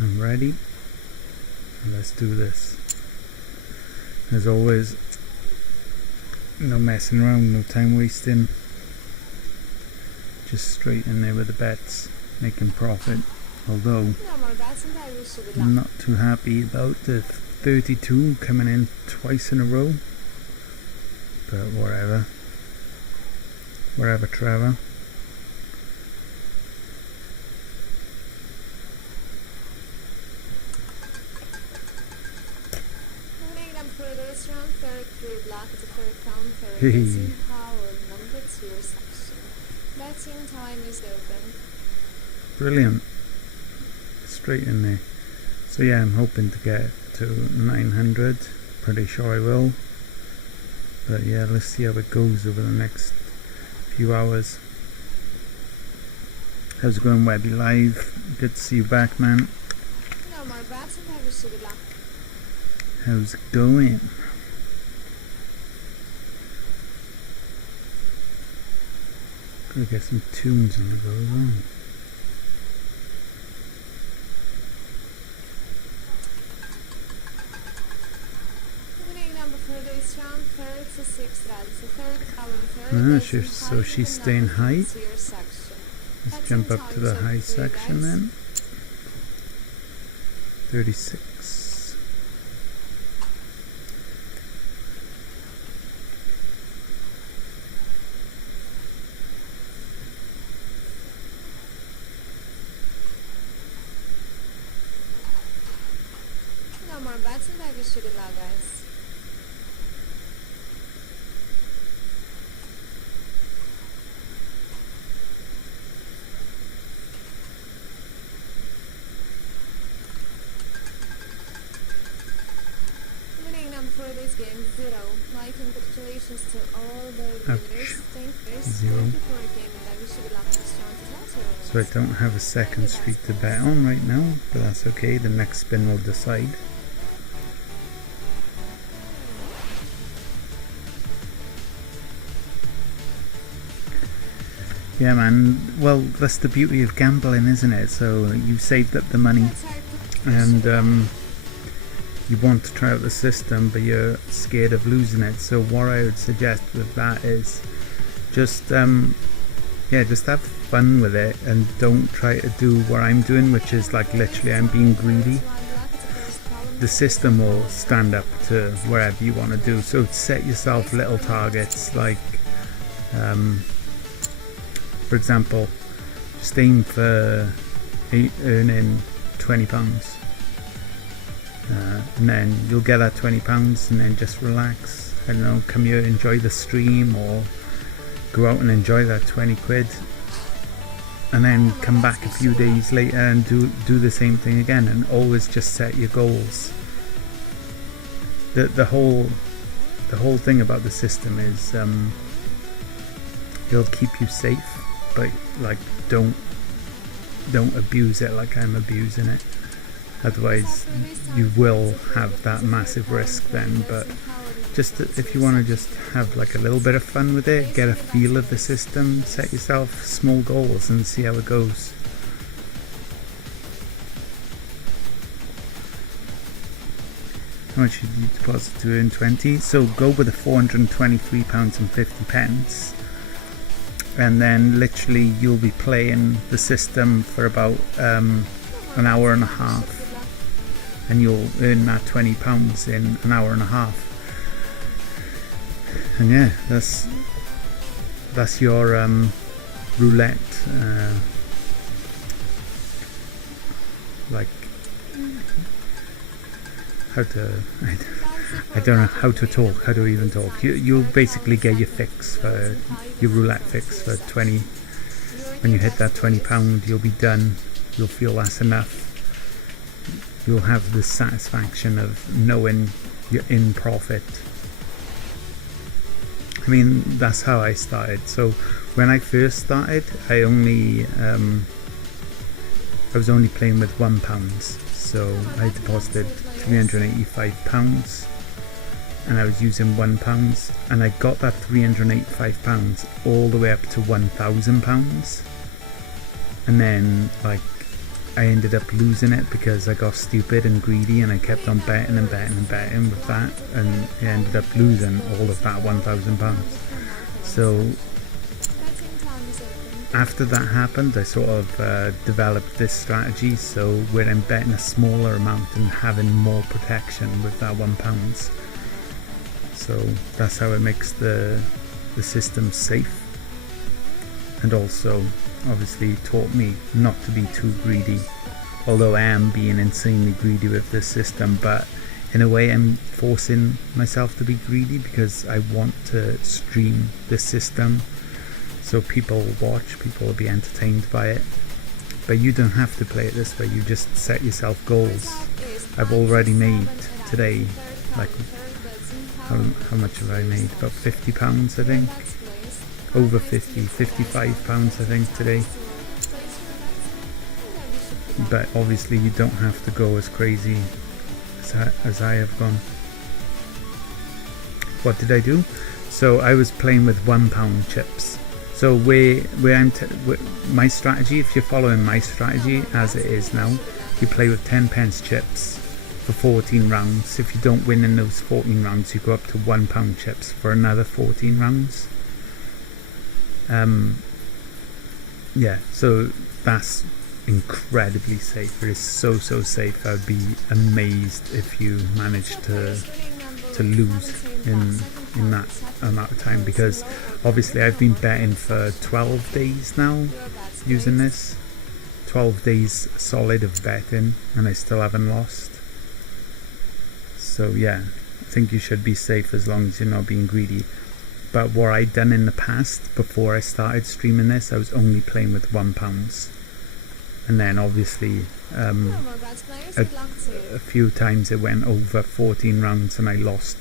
I'm ready. Let's do this. As always, no messing around, no time wasting. Just straight in there with the bets, making profit. Although I'm not too happy about the 32 coming in twice in a row. But whatever. Whatever, Trevor. Hey. Brilliant. Straight in there. So yeah, I'm hoping to get to 900. Pretty sure I will. But yeah, let's see how it goes over the next few hours. How's it going, Webby Live? Good to see you back, man. How's it going? Gotta get some tunes on the go as well. So she's staying high. Let's jump up to the high section then. 36. No more bets and I wish you good luck, guys. For this game, 0. My congratulations to all the winners. Thank you for the game, and I wish you good luck next round as well. So I don't have a second street to bet on right now, but that's okay. The next spin will decide. Yeah, man. Well, that's the beauty of gambling, isn't it? So you saved up the money, and you want to try out the system, but you're scared of losing it. So what I would suggest with that is just just have fun with it, and don't try to do what I'm doing, which is like literally I'm being greedy. The system will stand up to wherever you want to do. So set yourself little targets, like for example, just aim for earning £20. And then you'll get that £20 and then just relax. I don't know, come here, enjoy the stream, or go out and enjoy that 20 quid, and then come back a few days later and do the same thing again, and always just set your goals. The whole thing about the system is it'll keep you safe, but like don't abuse it like I'm abusing it. Otherwise you will have that massive risk then. But just if you want to just have like a little bit of fun with it, get a feel of the system, set yourself small goals and see how it goes. How much should you deposit to earn 20? So go with the £423.50, and then literally you'll be playing the system for about an hour and a half, and you'll earn that £20 in an hour and a half. And yeah, that's your roulette, like how to I don't know how to talk, how to even talk. You'll basically get your fix for your roulette fix for 20. When you hit that £20, you'll be done. You'll feel that's enough. You'll have the satisfaction of knowing you're in profit. I mean, that's how I started. So when I first started, I was only playing with £1. So I deposited £385, and I was using £1, and I got that £385 all the way up to £1,000, and then like I ended up losing it because I got stupid and greedy, and I kept on betting and betting and betting with that, and I ended up losing all of that £1,000. So after that happened, I sort of developed this strategy, so where I'm betting a smaller amount and having more protection with that £1. So that's how it makes the system safe, and also obviously taught me not to be too greedy, although I am being insanely greedy with this system. But in a way I'm forcing myself to be greedy because I want to stream this system so people will watch, people will be entertained by it. But you don't have to play it this way, you just set yourself goals. I've already made today, like, how much have I made? About £50 I think. Over 50, £55 I think today. But obviously you don't have to go as crazy as I have gone. What did I do? So I was playing with £1 chips. So where my strategy, if you're following my strategy as it is now, you play with 10p chips for 14 rounds. If you don't win in those 14 rounds, you go up to £1 chips for another 14 rounds. Yeah, so that's incredibly safe. It is so safe. I would be amazed if you managed to lose in that amount of time, because obviously I've been betting for 12 days now using this. 12 days solid of betting, and I still haven't lost. So yeah, I think you should be safe as long as you're not being greedy. But what I'd done in the past, before I started streaming this, I was only playing with £1. And then obviously a few times it went over 14 rounds and I lost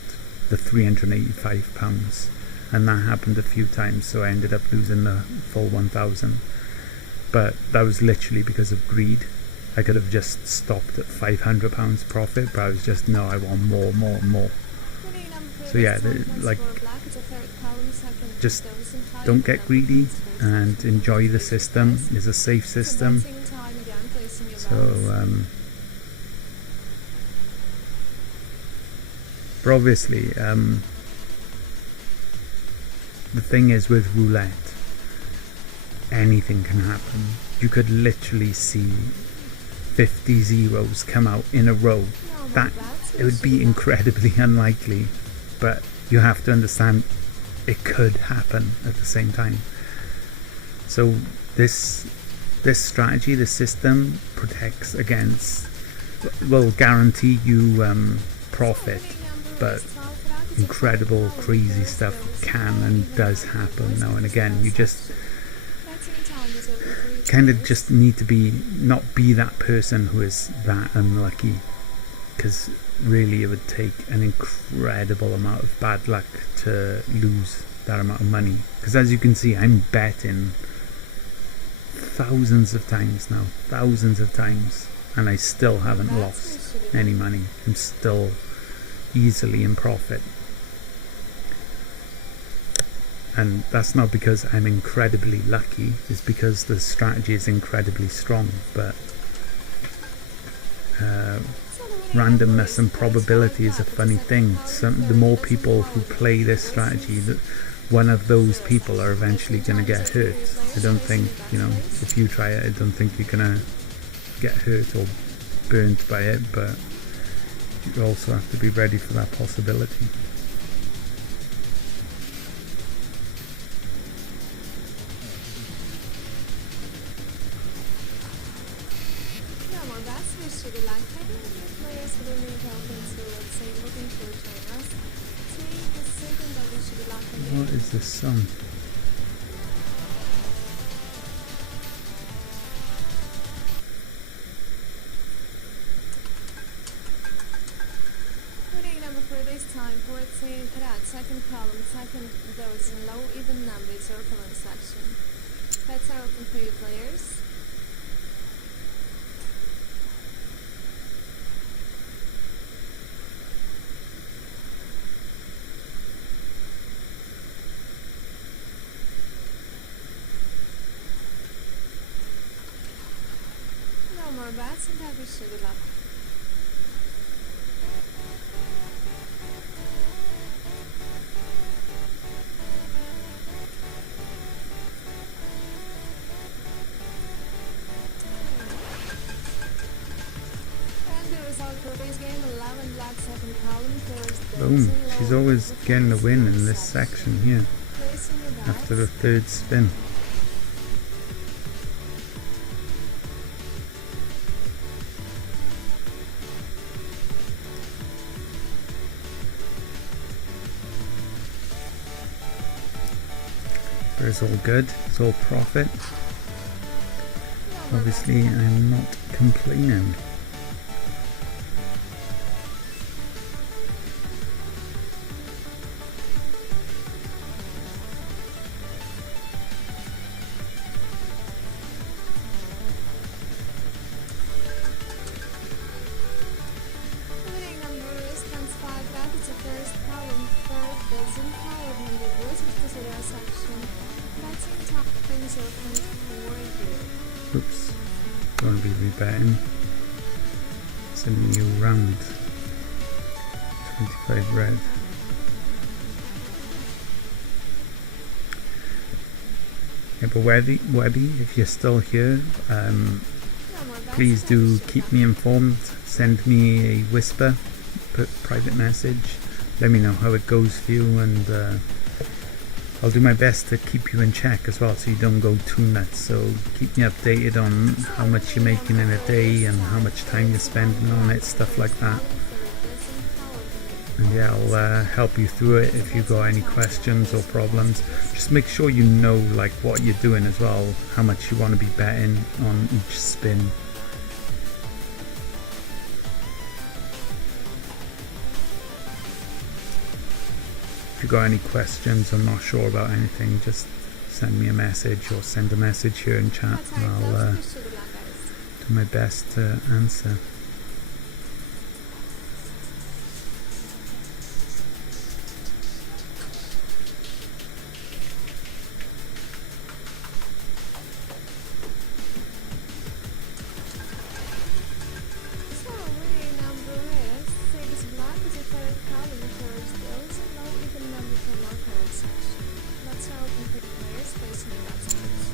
the £385. And that happened a few times, so I ended up losing the full 1,000. But that was literally because of greed. I could have just stopped at £500 profit, but I was just, no, I want more. So yeah, like, just don't get greedy and enjoy the system. It's a safe system. So but obviously the thing is with roulette, anything can happen. You could literally see 50 zeros come out in a row. That it would be incredibly unlikely, but you have to understand it could happen at the same time. So this strategy, this system protects against, will guarantee you profit, but incredible crazy stuff can and does happen now and again. You just kind of just need to not be that person who is that unlucky, because really it would take an incredible amount of bad luck to lose that amount of money. Because as you can see, I'm betting thousands of times, and I still haven't lost any money. I'm still easily in profit. And that's not because I'm incredibly lucky, it's because the strategy is incredibly strong. But randomness and probability is a funny thing. So the more people who play this strategy, one of those people are eventually going to get hurt. I don't think, if you try it, I don't think you're going to get hurt or burnt by it, but you also have to be ready for that possibility. What is this song? Putting number for this time, 14 red, second column, second those in low even numbered circle and section. Pets are open for you players. bets and I wish you good luck. And the result for this game, 11 black, second column, first Boom. dozen, She's low, always with getting the points win in in this section here Placing your bets. after the third spin. But it's all good. It's all profit. Obviously, I'm not complaining. Winning number is times 5 that is the first column, third dozen, powered number voice is the zero section. Betting time is open for you. Oops. Going to be rebetting. It's a new round. 25 red. Yeah, but Webby, if you're still here, No more bets, please I do wish you keep luck. me informed. Send me a whisper, private message. Let me know how it goes for you, and I'll do my best to keep you in check as well, so you don't go too nuts. So keep me updated on how much you're making in a day and how much time you're spending on it, stuff like that. And yeah, I'll help you through it if you've got any questions or problems. Just make sure you know like what you're doing as well, how much you want to be betting on each spin. If you've got any questions or not sure about anything, just send me a message or send a message here in chat, That's and how it I'll goes. Wish you good luck, guys. do my best to answer. So, winning number is 6 black is the third column, first dozen, low even number from our current section. Let's our open for players placing your bets first.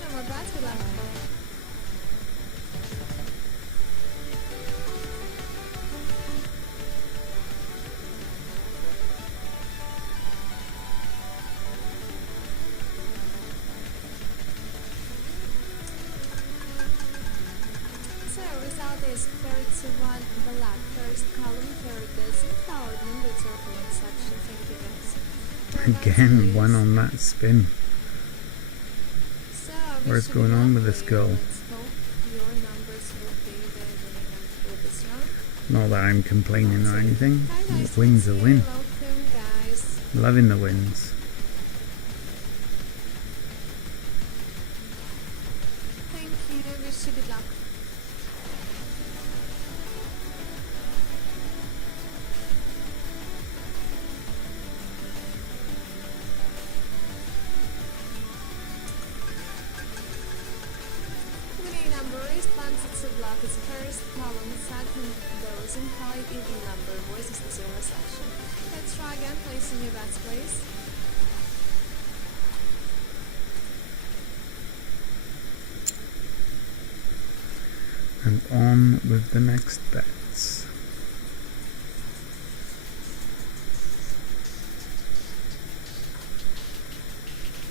No more bets, good luck. So, result is 31 black, first column, third dozen, powered number, circling section. Thank you, guys. Again, one on that spin. So, What's wish you going good on luck, with this player. girl? Let's hope your numbers will be the winning number for this round. Not that I'm complaining or anything. Hi guys, Win's a win. welcome guys. Loving the wins. Thank you, wish you good luck. Winning number is Planets block is first column, second dozen, high even number, voices the zero section. Let's try again, placing your bets please. And on with the next bets.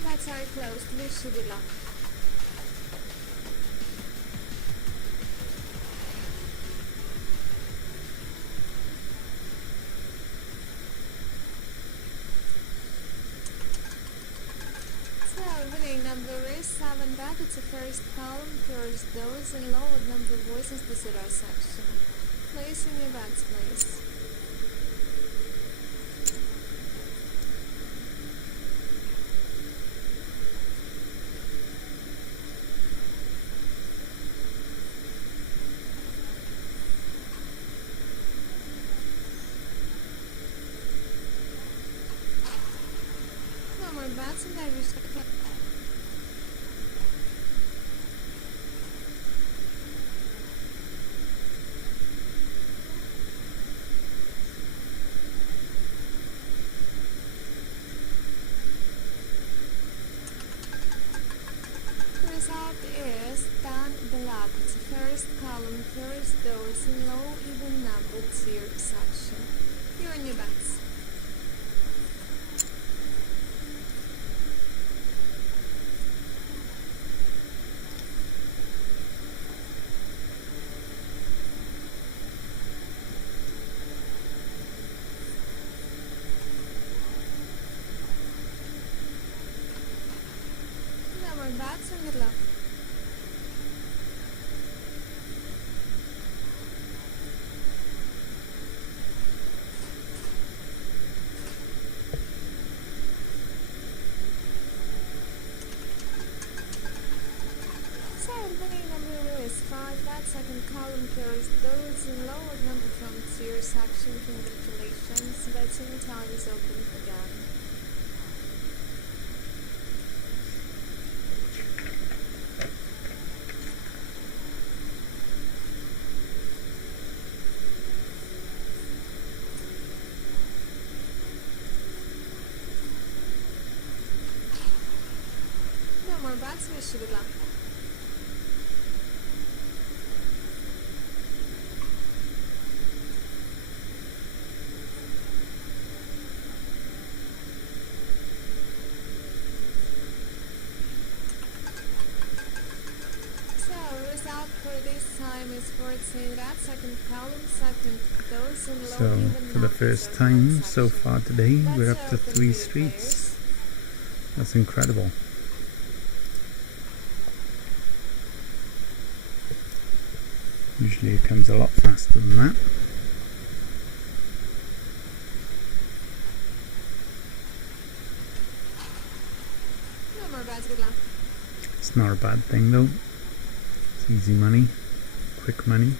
Bets are closed, wish you good luck. So, winning number is 7 bet, it's the first column, first dozen, lower number voices the zero section. Placing your bets please. bats and I wish to play. The result is Dan Black. It's the first column, first those in low even numbered tier section. Here are new bets. No more bets and good luck. So the winning number is 5. That second column carries those in lower number from tier section. Congratulations. Betting time is open again. No more bets, wish you good luck. So, result for this time is 14. That second column, second those in low So even for the numbers first of time one so section. far today, we're Let's up to open 3 for you streets. players. That's incredible. Usually it comes a lot faster than that. No more bets, good luck. It's not a bad thing though. It's easy money, quick money.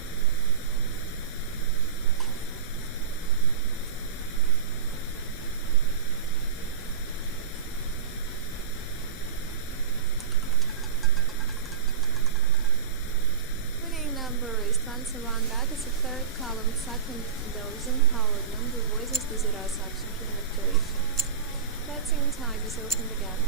Winning number is 21. That is the third column, second dozen, powered number, voices to zero section. Congratulations. Betting time is opened again.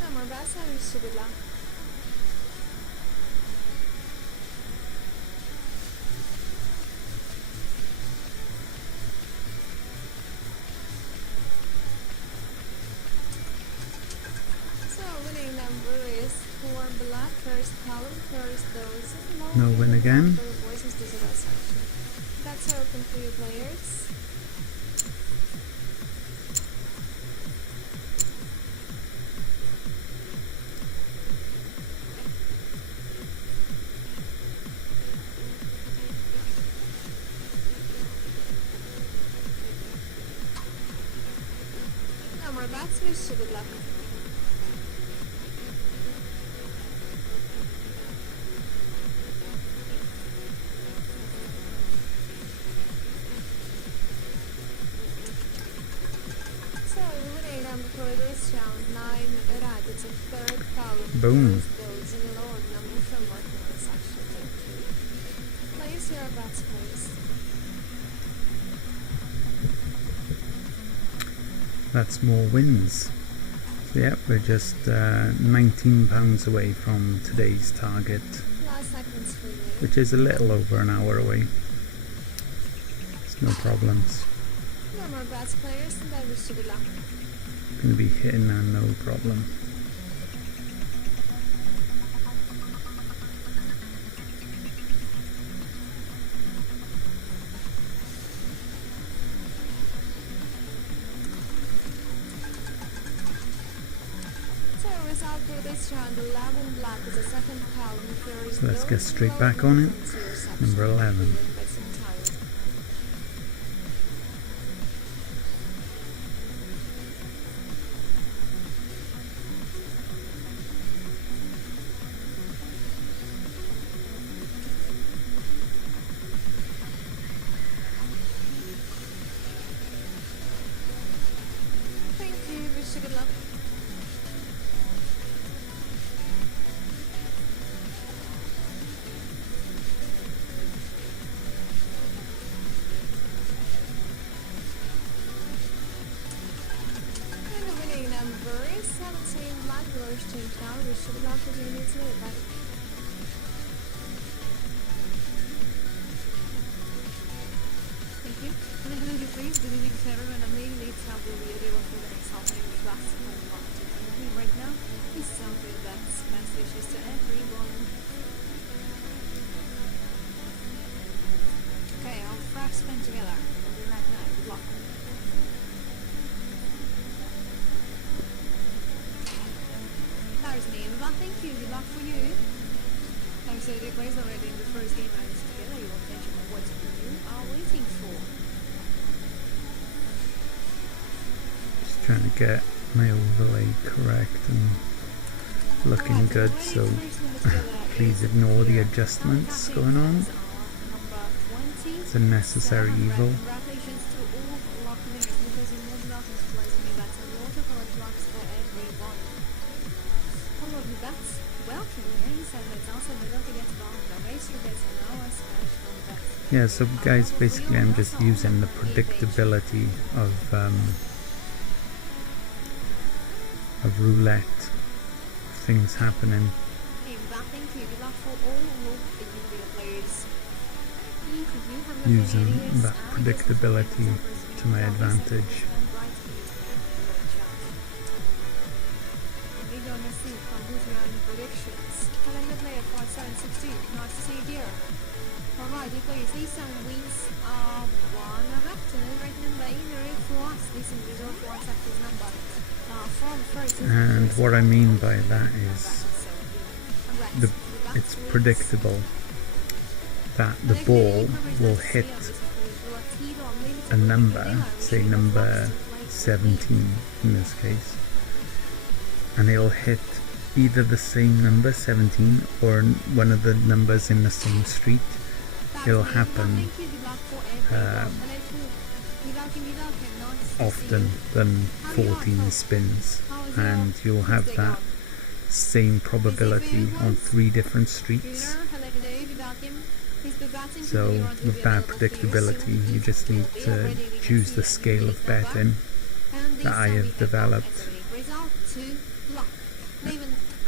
No more bets, I wish you good luck. So, winning number is 4 black, first column, first those in low No win even again. number, voices to zero section. Bets are open for you players. No more bets, wish you good luck. So, the winning number for this round, 9 red. It's a third column. Boom. First those in lower number from working on section. Thank you. Place your bets, please. That's more wins. So yeah, we're just £19 away from today's target, Last seconds for you. which is a little over an hour away. It's no problems. No more bets, players, and I wish you good luck. Gonna be hitting that no problem. So, result for this round, 11 black is the second column. First So let's get those straight low back on it. from tier section. Number 11. Win betting time. first team tower, which should allow for the units to but thank you. And then hello, please. Good evening to everyone. I'm Lady Late Tab will be available for the next half an hour, which lasts from 1 to 2 right now. This is something that's message is to everyone. Okay, I'll frack spin together. We'll be right now. Good luck. There's me. Well, thank you. Good luck for you. So they plays already in the first game I was together. Your attention on what you are waiting for. Just trying to get my overlay correct and looking good, so please ignore the adjustments going on. It's a necessary evil. Congratulations to all luck winners because in most welcomes plays me that's a lot of hard blocks for everyone. All of you bets, welcome games and it's also don't forget about the race your bets and our special bets. Yeah, so guys, basically I'm just using the predictability of roulette, things happening, using that predictability to my advantage. Nice to see you here. Alright, you please, these wins are one afternoon right number in the ring for us. This is result for one sector's number. And what I mean by that is it's predictable that the ball will hit a number, say number 17 in this case, and it'll hit either the same number 17 or one of the numbers in the same street. It'll happen often than 14 spins, and you'll have that same probability on 3 different streets. So with that predictability, you just need to choose the scale of betting that I have developed,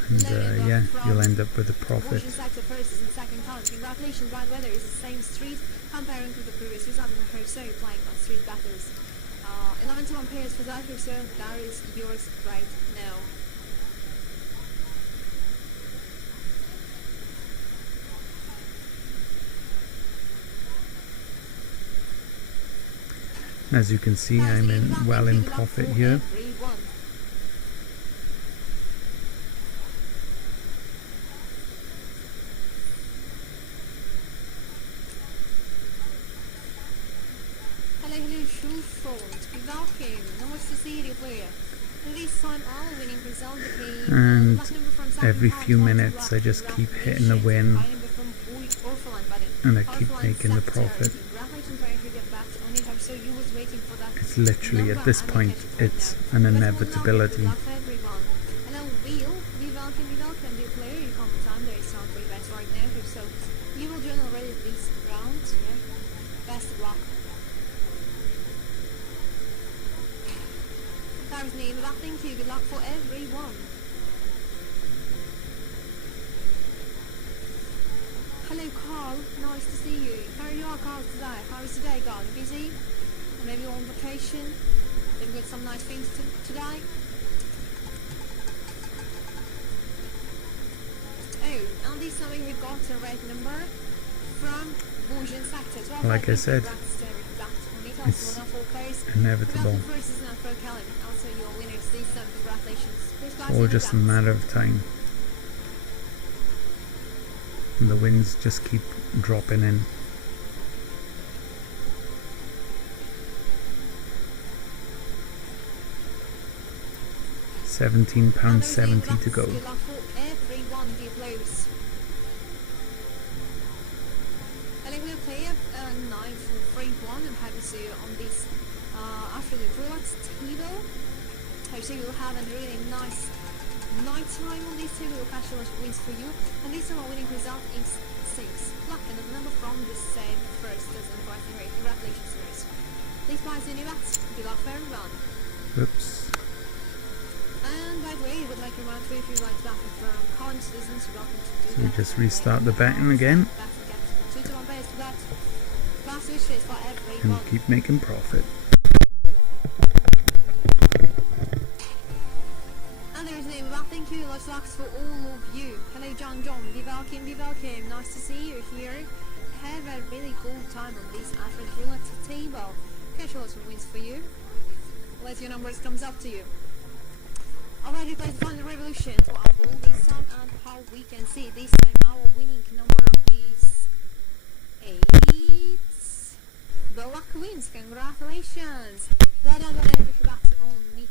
and yeah, you'll end up with a profit. Congratulations, right weather is the same street comparing to the previous result in the first show playing on street battles. 11 to 1 pairs for that so that is yours right now. As you can see, I'm well in profit here. Hello, shoe front. Welcome. Nice to see you, player. This time all winning result became and every few minutes I just keep hitting the win and I keep making the profit. It's literally, at this point, it's an inevitability. Hello, Will. We welcome the player. You come time. There is some free bets right now. So you will join already this round. Yeah. Best of luck. There's me. Well, thank you. Good luck for everyone. Hello, Carl. Nice to see you. How are you all, Carl, today? How is today gone? Busy? Or maybe on vacation? Have you got some nice things today? Oh, and this time we got a right number from Bourgeon sector. So like I said, it's inevitable. It's all just a matter of time. And the wins just keep dropping in. £17.70 to go. I'm happy to see you on this after the roulette table. So you'll have a really nice night time on this table. You'll catch a lot of wins for you. And this time our winning result is 6. Luck and a number from the same first dozen fighting rate. Congratulations, guys. Please buy the new bets. Good luck for everyone. Oops. And by the way, you would like to remind you if you'd like to battle from current citizens, you're welcome to do So we that. just restart the betting again Battle gets 2 to 1 base to that. Last wish is for and everyone. keep making profit. And there's name of thank you, lots of lucks for all of you. Hello John, be welcome, nice to see you here. Have a really cool time on this Alfred roulette table. Catch lots of wins for you. Let your numbers comes up to you. Alright, let's find the revolution to our ball this time, and how we can see this time our winning number is 8. The luck wins, congratulations. Well done, whatever you got on it.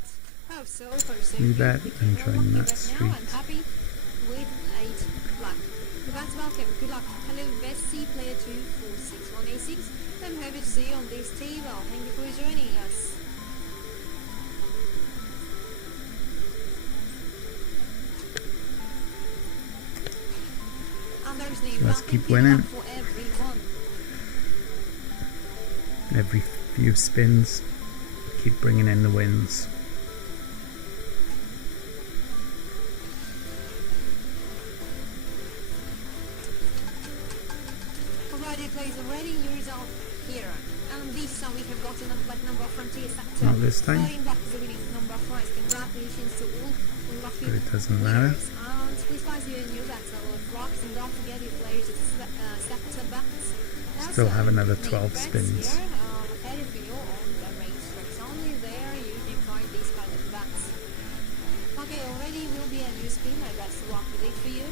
Oh, so You bet, I'm joining that street. I'm happy with 8 luck. That's welcome, good luck. Hello, Bessie, player 24686. I'm happy to see you on this table. Thank you for joining us. And there's name. Let's keep Thank you winning. for everyone. Every few spins, keep bringing in the wins. Alright, plays already new result here. And this time we have gotten a black number from TS Sector. Not this time. 13 black is the winning number for us. Congratulations to all lucky But it doesn't matter. winners. And please find you a new battle of blocks, and don't forget your players at Sector bats. Still have another 12 spins. Here, located for you on the race tracks. Only there you can find these kind of bats. Okay, already will be a new spin. I got to walk with it for you.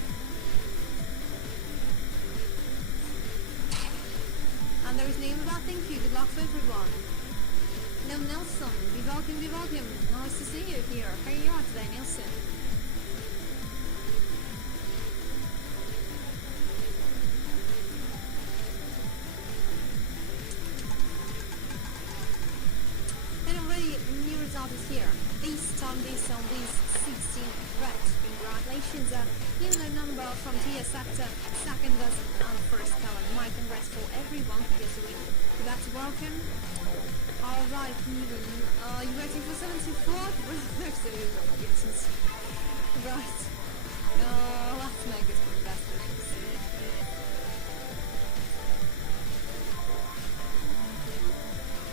And there is name about thank you. Good luck for everyone. No, Nelson. Be welcome, be welcome. Nice to see you here. How are you today, Nelson? And already new result is here. This time this on these 16 red. Congratulations. Even a number from TS Sector, second dozen and first column. My congrats for everyone who gets a win. So that's welcome. Alright, even. You waiting for 74? Right. Let's make it for the best wishes.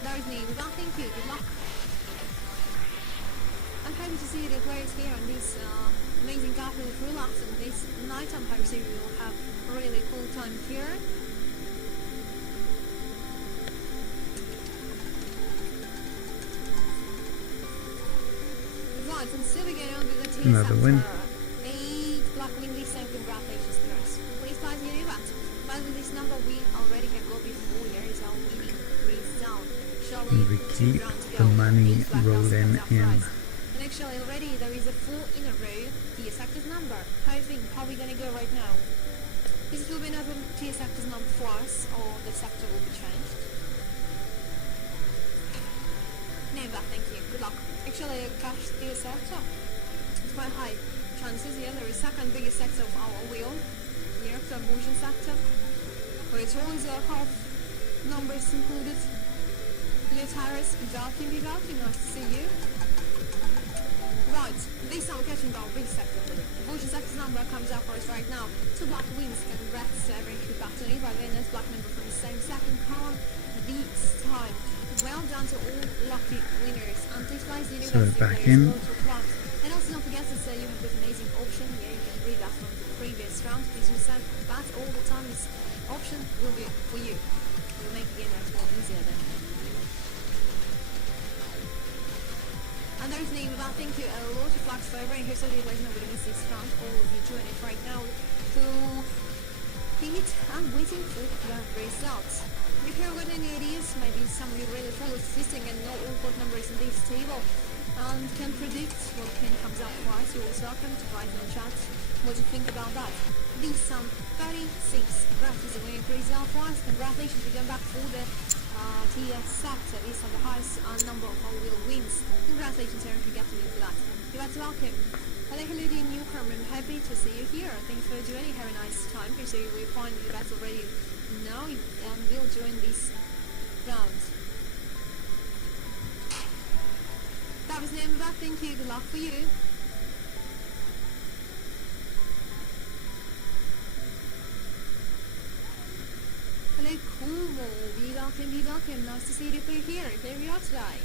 There is me. Well, thank you. Good luck. I'm happy to see the players here on this amazing capital relax and this night. I'm happy to see we will have a really cool time here. Right, and still we get on with the TS Another win. 8 black win this time. Congratulations to us. Please guys, you know that. But with this number we already have got before. Here is our winning result. And we keep the money rolling in. And actually already there is a 4 in a row TS Sector's number. How do you think? How are we going to go right now? This will be another TS Sector's number for us, or the sector will be changed? Name that, thank you. Good luck. Actually, cash TS Sector. It's quite high chances here. There is second biggest sector of our wheel. Here, the Motion sector. But it's always half numbers included. Liz Harris, be welcome, nice to see you. Right, this time we're catching our big sector. Motion sector's number comes up for us right now. 2 black wins, congrats to everyone who backed on it. By the way, there's black number from the same second column this time. Well done to all lucky winners. And this place, you know, So that's back players in. go to clubs. And also don't forget to say you have this amazing option here. You can read that from the previous round. Please use that all the time. This option will be for you. It will make the game much more easier then. And there's name about thank you a lot of flags for everyone who said it was nobody missed this round. All of you join it right now to hit and waiting for the results. If you've got any ideas, maybe some of you really follow statistics and know all court numbers in this table and can predict what can comes up for us, you're always welcome to write in the chat what you think about that. This 36 that is a winning result for us. Congratulations, we're going back for the TS Sector. This is the highest number of all wheel wins. Congratulations, Aaron, for getting into that. You're very welcome. Hello, dear newcomer. I'm happy to see you here. Thanks for joining. Have a nice time here. So we're finding the battle already now, and we'll join this round. That was the name of that. Thank you. Good luck for you. welcome, be welcome. Nice to see you play here. Here we are today.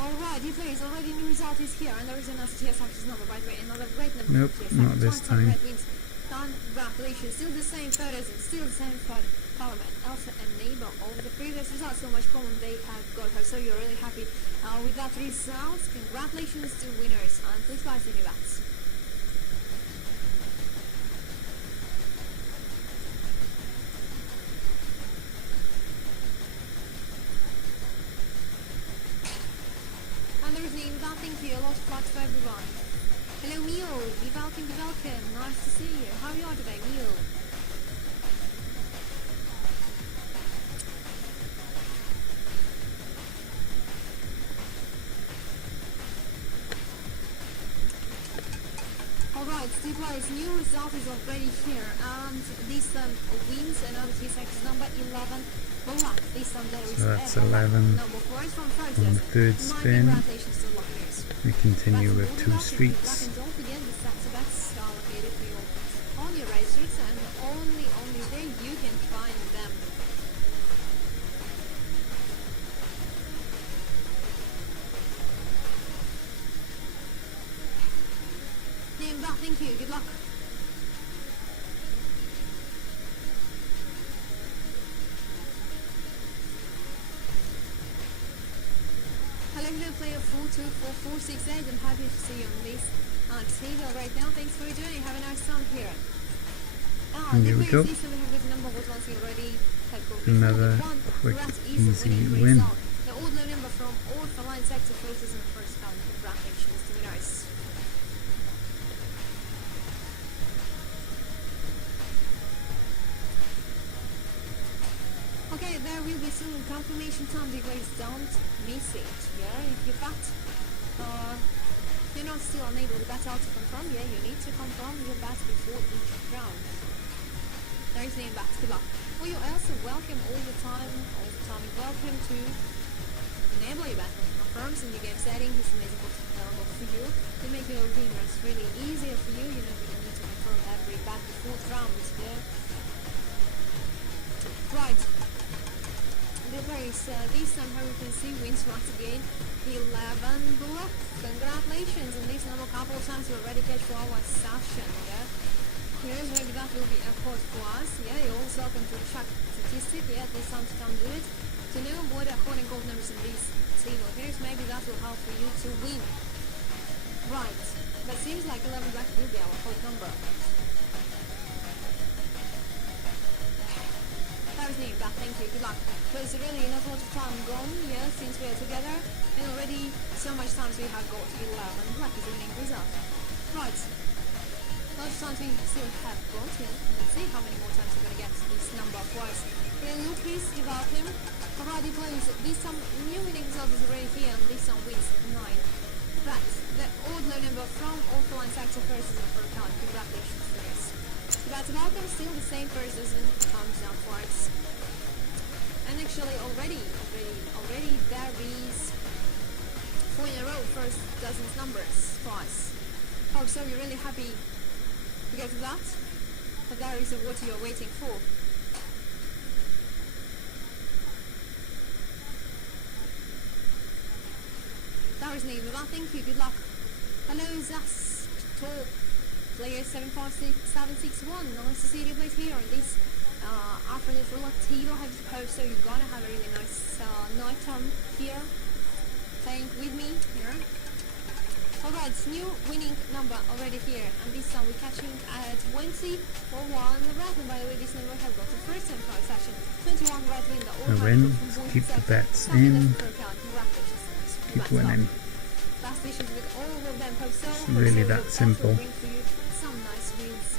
Alright, you players, already new result is here, and there is another TS access number, by the way, another great number. Nope, not this time. Congratulations, still the same photos and still the same parliament. Alpha and neighbor over the previous results, so much common they have got her, so you're really happy with that result. Congratulations to winners, and please buy some new bats. Thank you, a lot of luck to everyone. Hello Mio, be welcome, nice to see you. How are you today, Mio? Alright, still players, new result is already here, and this wins another T-Sex number 11. Alright, this time there is so that's 11 number 4 is from on the third spin. Congratulations to luckers. We continue with 2 streets. And don't forget the sets of bets are located for you on your racers, and only there you can find them. Thank you, good luck. Hello player 42468, I'm happy to see you on this table right now. Thanks for joining, have a nice time here. Here we go. We have the number what once we already had go Another quick, easy win. The old number from all for line sector closes in the first count. Congratulations to winners. Okay, there will be soon confirmation time, because don't miss it. Yeah, if you bet, you're not still unable to bet out to confirm. Yeah, you need to confirm your bet before each round. There is name bet. Good luck. Well, you're also welcome all the time. Welcome to enable your bet confirms in the game setting. This amazing box available for you to make your gamers really easier for you. You don't really need to confirm every bet before the round. Yeah. Right. The race, this time how you can see wins once again 11 black. Congratulations, and this number couple of times you already catch for our session. Yeah, here's maybe that will be a code for us. Yeah, you're also welcome to check statistic. Yeah, this time to come do it to know what are hot and cold numbers in this table. Here's maybe that will help for you to win. Right, but seems like 11 black will be our hot number. Thank you, good luck. There's really not a lot of time gone, yeah, since we are together, and already so much time we have got 11. Black is a winning result. Right, a lot of times we still have got, yeah. Let's see how many more times we're going to get this number twice. Yeah, Lucas, without him. Alright, plays this time new winning result is already here, and this time wins 9. But the odd low number from offline sector first is a first count. Congratulations to this. But about them, still the same first dozen comes down twice. And actually already there is 4 in a row first dozens numbers twice. Oh, so you're really happy to get to that? But that is what you're waiting for. That is name. Well, thank you, good luck. Hello, Zas Talk. Player 756761. Nice to see you play here on this afternoon for Latino. I suppose so. You're gonna have a really nice night time here playing with me here. Alright, new winning number already here, and this time we're catching at 20 for 1 red. And by the way, this number have got the first time for session 21 red win. The win. Keep the bets in. Keep winning. Last wishes with all of them. It's really that simple. Some nice wins.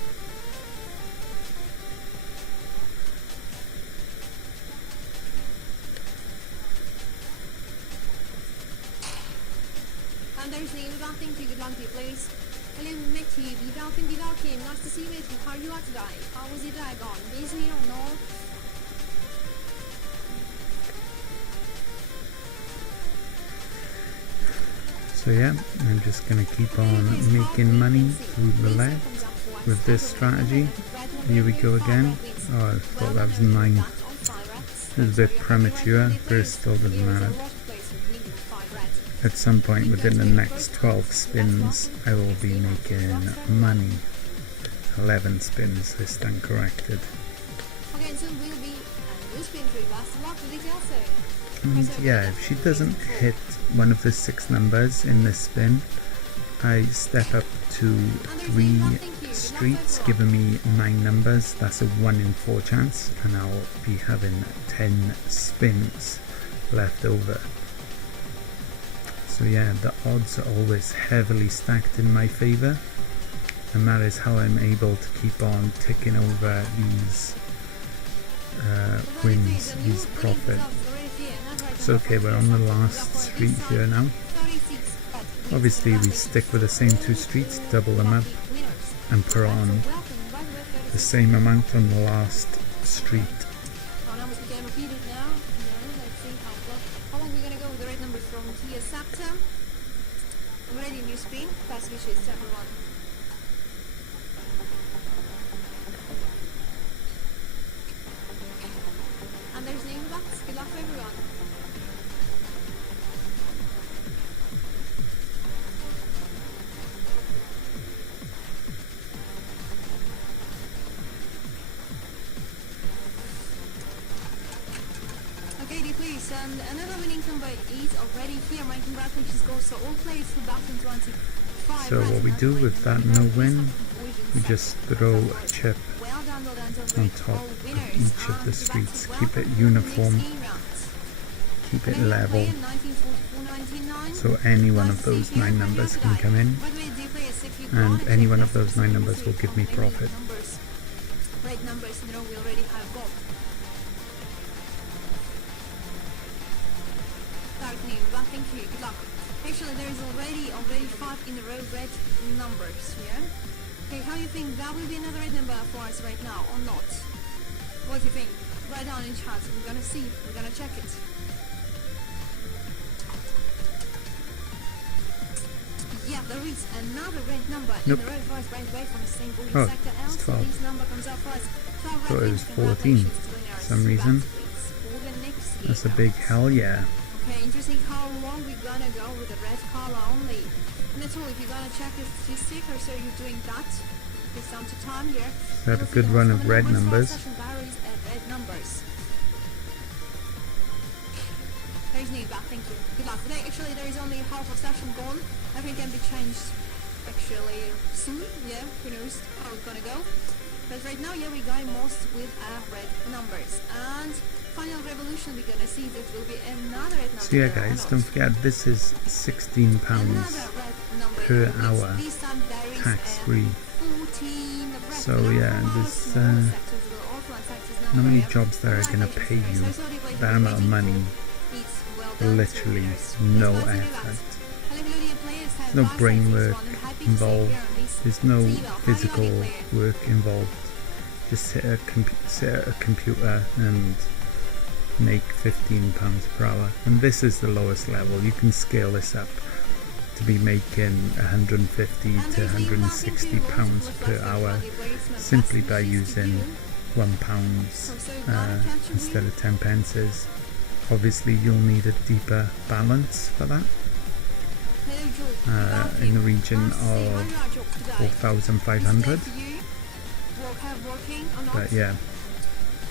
And there's the thank you, good luck to you, please. Hello, Mitty, be welcome. Nice to see you, Mitty. How are you today? How was your day gone? Busy or no? So yeah, I'm just going to keep on making money through the left with this strategy. Here we go again. Oh, I thought that was 9. It was a bit premature, but it still doesn't matter. At some point within the next 12 spins, I will be making money. 11 spins this time corrected. Okay, and soon will be a new spin for you. Best of luck with it also. And yeah, if she doesn't hit one of the 6 numbers in this spin, I step up to 3 streets, giving me 9 numbers. That's a 1 in 4 chance, and I'll be having 10 spins left over. So yeah, the odds are always heavily stacked in my favour, and that is how I'm able to keep on ticking over these wins, these profit. So okay, we're on the last street here now. Obviously we stick with the same 2 streets, double them up, and put on the same amount on the last street. How long are we going to go with the red numbers from Tia Sapta? Ready, new spin. Best wishes to everyone. And there's the Inbox. Good luck to everyone. Okay, please. And another winning number is already here. My congratulations goes to all players who button 25. So what we do with that no win, we just throw a chip on top of each of the streets, keep it uniform, keep it level, so any one of those 9 numbers can come in, and any one of those 9 numbers will give me profit. Red numbers in a row we already have got. Well, thank you, good luck. Actually, there is already 5 in a row red numbers, yeah? Okay, how do you think that will be another red number for us right now, or not? What do you think? Write down in chat, we're gonna see, we're gonna check it. Yeah, there is another red number in a row for us, right away from the same booking sector. It's Also, 12. this number comes up for us. Thought it was 14 for some reason. That's a big hell yeah. Okay, interesting how long we're gonna go with the red color only. And that's all, if you're gonna check the statistic, or so you're doing that, it's down to time here. Had a good run of red numbers. Red numbers. There's new back, thank you. Good luck. Today, actually, there is only half of session gone. Everything can be changed actually soon, yeah, who knows how it's gonna go. But right now, yeah, we're going most with red numbers. And final revolution, we're gonna see if will be another red number. So yeah guys, don't forget this is £16 per hour, tax free. So yeah, there's not many jobs that are gonna pay you that amount of money, literally no effort. There's no brain work involved, there's no physical work involved. Just sit at a computer and make £15 per hour, and this is the lowest level. You can scale this up to be making 150 to 160 pounds per hour simply by using £1 instead of 10 pences. Obviously you'll need a deeper balance for that, in the region of 4,500, but yeah,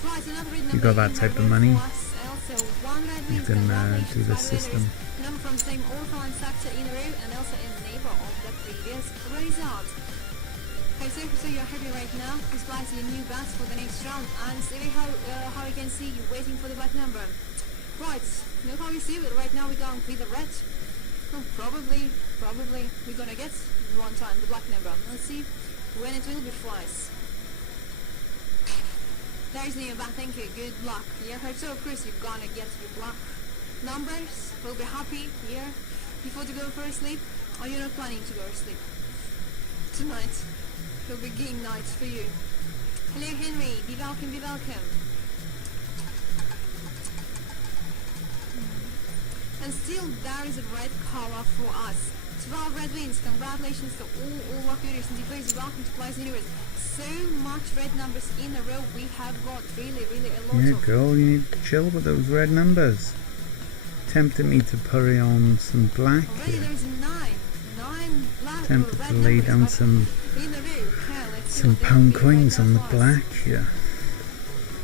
if you got that type of money, you can do the system. Number from same orphan sector in a row and also in the neighbor of the previous result. Okay, so you're happy right now. Displays your new bats for the next round, and see how you can see you're waiting for the black number. Right, look how we see it. Right now we're going with the red. Well, probably we're gonna get one time the black number. Let's see when it will be twice. There's the back, thank you, good luck. Yeah, so of course you're gonna get your black numbers. We'll be happy here before to go for a sleep. Or you're not planning to go to sleep tonight? It'll be game night for you. Hello Henry, be welcome, be welcome. And still there is a red color for us. 12 red wins. Congratulations to all of viewers and players. Welcome to Players Universe. So much red numbers in a row. We have got really a lot Yeah, of... girl, you need to chill with those red numbers. Tempted me to put on some black Already here. there's 9 black Tempted red to lay numbers, down but some in a row. Okay, let's see some what they pound will be coins right on the now for us. black here.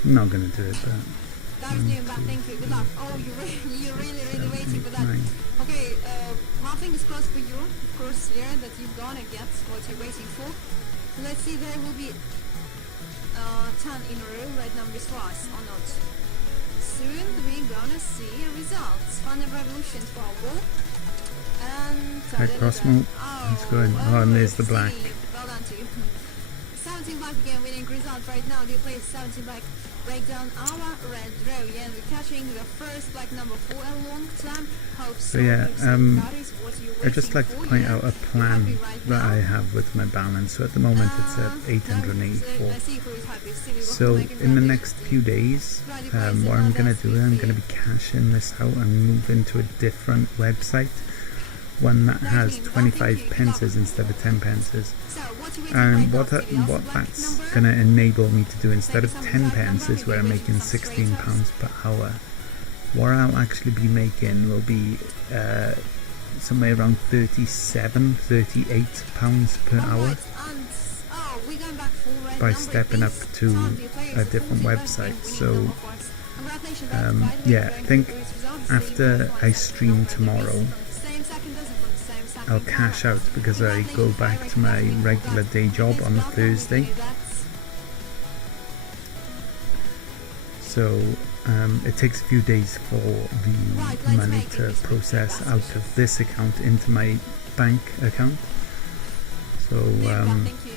I'm not gonna do it, but That is new, but thank you. Good luck. Oh, you're really waiting for that. 9. Okay, nothing is close for you. Of course, yeah, that you're gonna get what you're waiting for. So let's see, there will be 10 in a row red numbers for us or not. Soon we're gonna see results. Fun of revolutions for our wall. And High cross move. That's good. Oh, and there's the black. Well done to you. 17 black again, winning result right now. Do you play 17 black? Break down our red row. Yeah, and we're catching the first black number for a long time. Hope so. yeah, Hope so. That is what you're I'd just like waiting to for, point yeah. out a You're plan happy right that now? I have with my balance. So at the moment it's at 884. I see who is happy. Still, So in the next few days, what I'm going to do, I'm going to be cashing this out and move into a different website. One that has 25 pences instead of 10 pences. And what that's going to enable me to do, instead of 10 pences where I'm making £16 per hour, what I'll actually be making will be somewhere around 37, 38 pounds per hour by stepping up to a different website. So yeah, I think after I stream tomorrow I'll cash out, because I go back to my regular day job on Thursday. So it takes a few days for the money to process out of this account into my bank account. So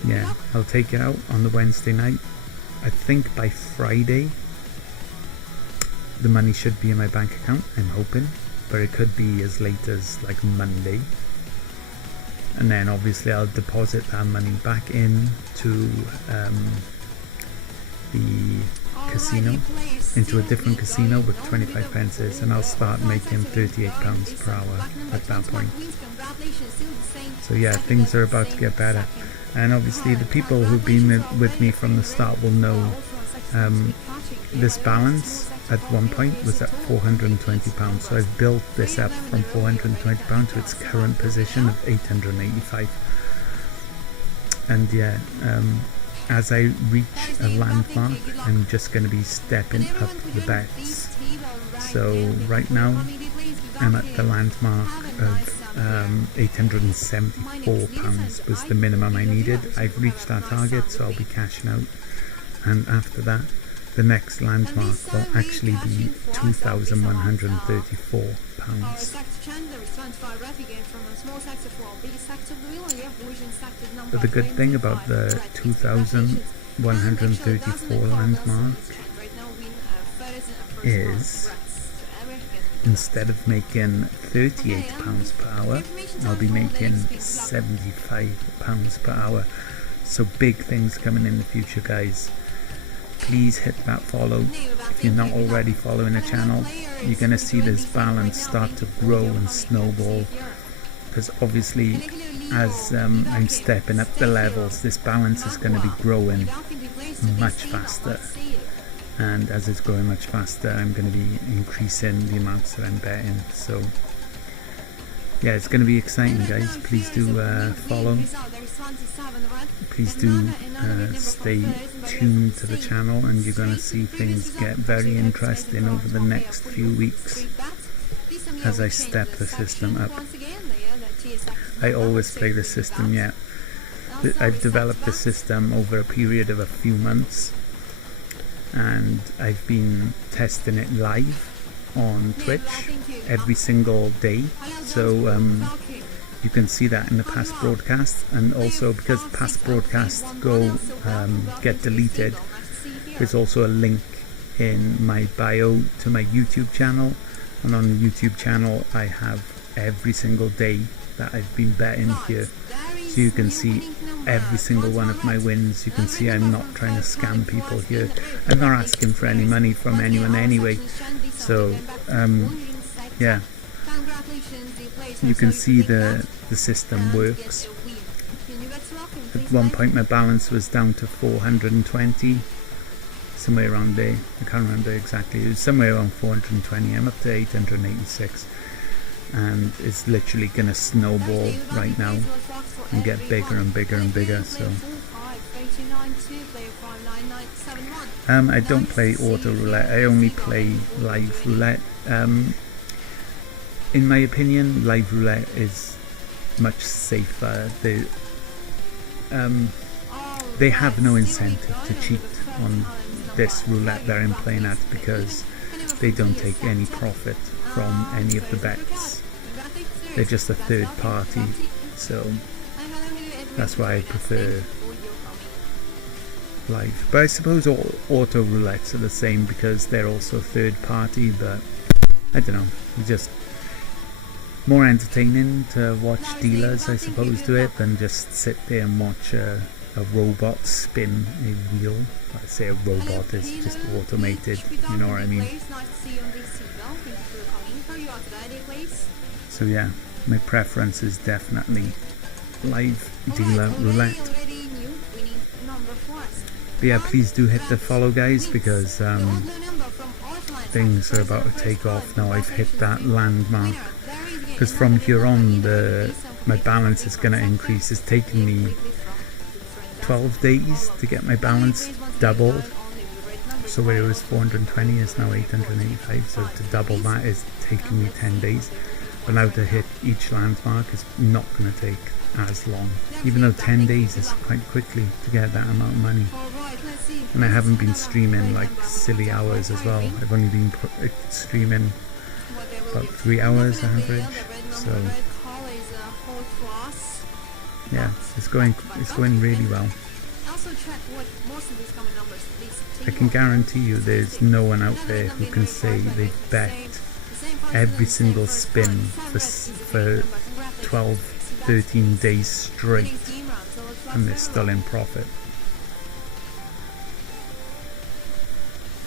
yeah, I'll take it out on the Wednesday night. I think by Friday the money should be in my bank account, I'm hoping, but it could be as late as like Monday. And then obviously I'll deposit that money back into the casino, into a different casino with 25 pences, and I'll start making £38 per hour at that point. So yeah, things are about to get better. And obviously the people who've been with me from the start will know this balance at one point was at £420, so I've built this up from £420 to its current position of £885. And yeah, as I reach a landmark, I'm just going to be stepping up the bets. So right now I'm at the landmark of £874 was the minimum I needed. I've reached that target, so I'll be cashing out, and after that the next landmark will actually be £2,134. But the good thing about the 2,134 landmark is, instead of making £38 per hour, I'll be making £75 per hour. So big things coming in the future, guys. Please hit that follow. If you're not already following the channel, you're going to see this balance start to grow and snowball, because obviously as I'm stepping up the levels, this balance is going to be growing much faster, and as it's growing much faster, I'm going to be increasing the amounts that I'm betting. So yeah, it's going to be exciting, guys. Please do follow. Please do stay tuned to the channel, and you're going to see things get very interesting over the next few weeks as I step the system up. I always play the system, yeah. I've developed the system over a period of a few months, and I've been testing it live on Twitch every single day. So you can see that in the past broadcasts, and also because past broadcasts get deleted, there's also a link in my bio to my YouTube channel, and on the YouTube channel I have every single day that I've been betting here, so you can see every single one of my wins. You can see I'm not trying to scam people here. I'm not asking for any money from anyone anyway. So yeah, you can see the the system works. At one point my balance was down to 420, somewhere around there. I can't remember exactly. It was somewhere around 420. I'm up to 886, and it's literally gonna snowball right now and get bigger and bigger and bigger. So I don't play auto roulette. I only play live roulette. In my opinion, live roulette is much safer. They have no incentive to cheat on this roulette that I'm playing at, because they don't take any profit from any of the bets. They're just a third party, so that's why I prefer live. But I suppose all auto roulettes are the same because they're also third party, but I don't know, it's just more entertaining to watch dealers, I suppose, do it than just sit there and watch a robot spin a wheel. I say a robot is just automated, you know what I mean? So yeah, my preference is definitely live dealer roulette. But yeah, please do hit the follow, guys, because things are about to take off now. I've hit that landmark, because from here on my balance is going to increase. It's taken me 12 days to get my balance doubled, so where it was 420 is now 885, so to double that is taking me 10 days. But now to hit each landmark is not going to take as long, even though 10 days is quite quickly to get that amount of money. And I haven't been streaming like silly hours as well. I've only been streaming about 3 hours average, so yeah, it's going really well. I can guarantee you there's no one out there who can say they've bet every single spin for 12, 13 days straight and they're still in profit.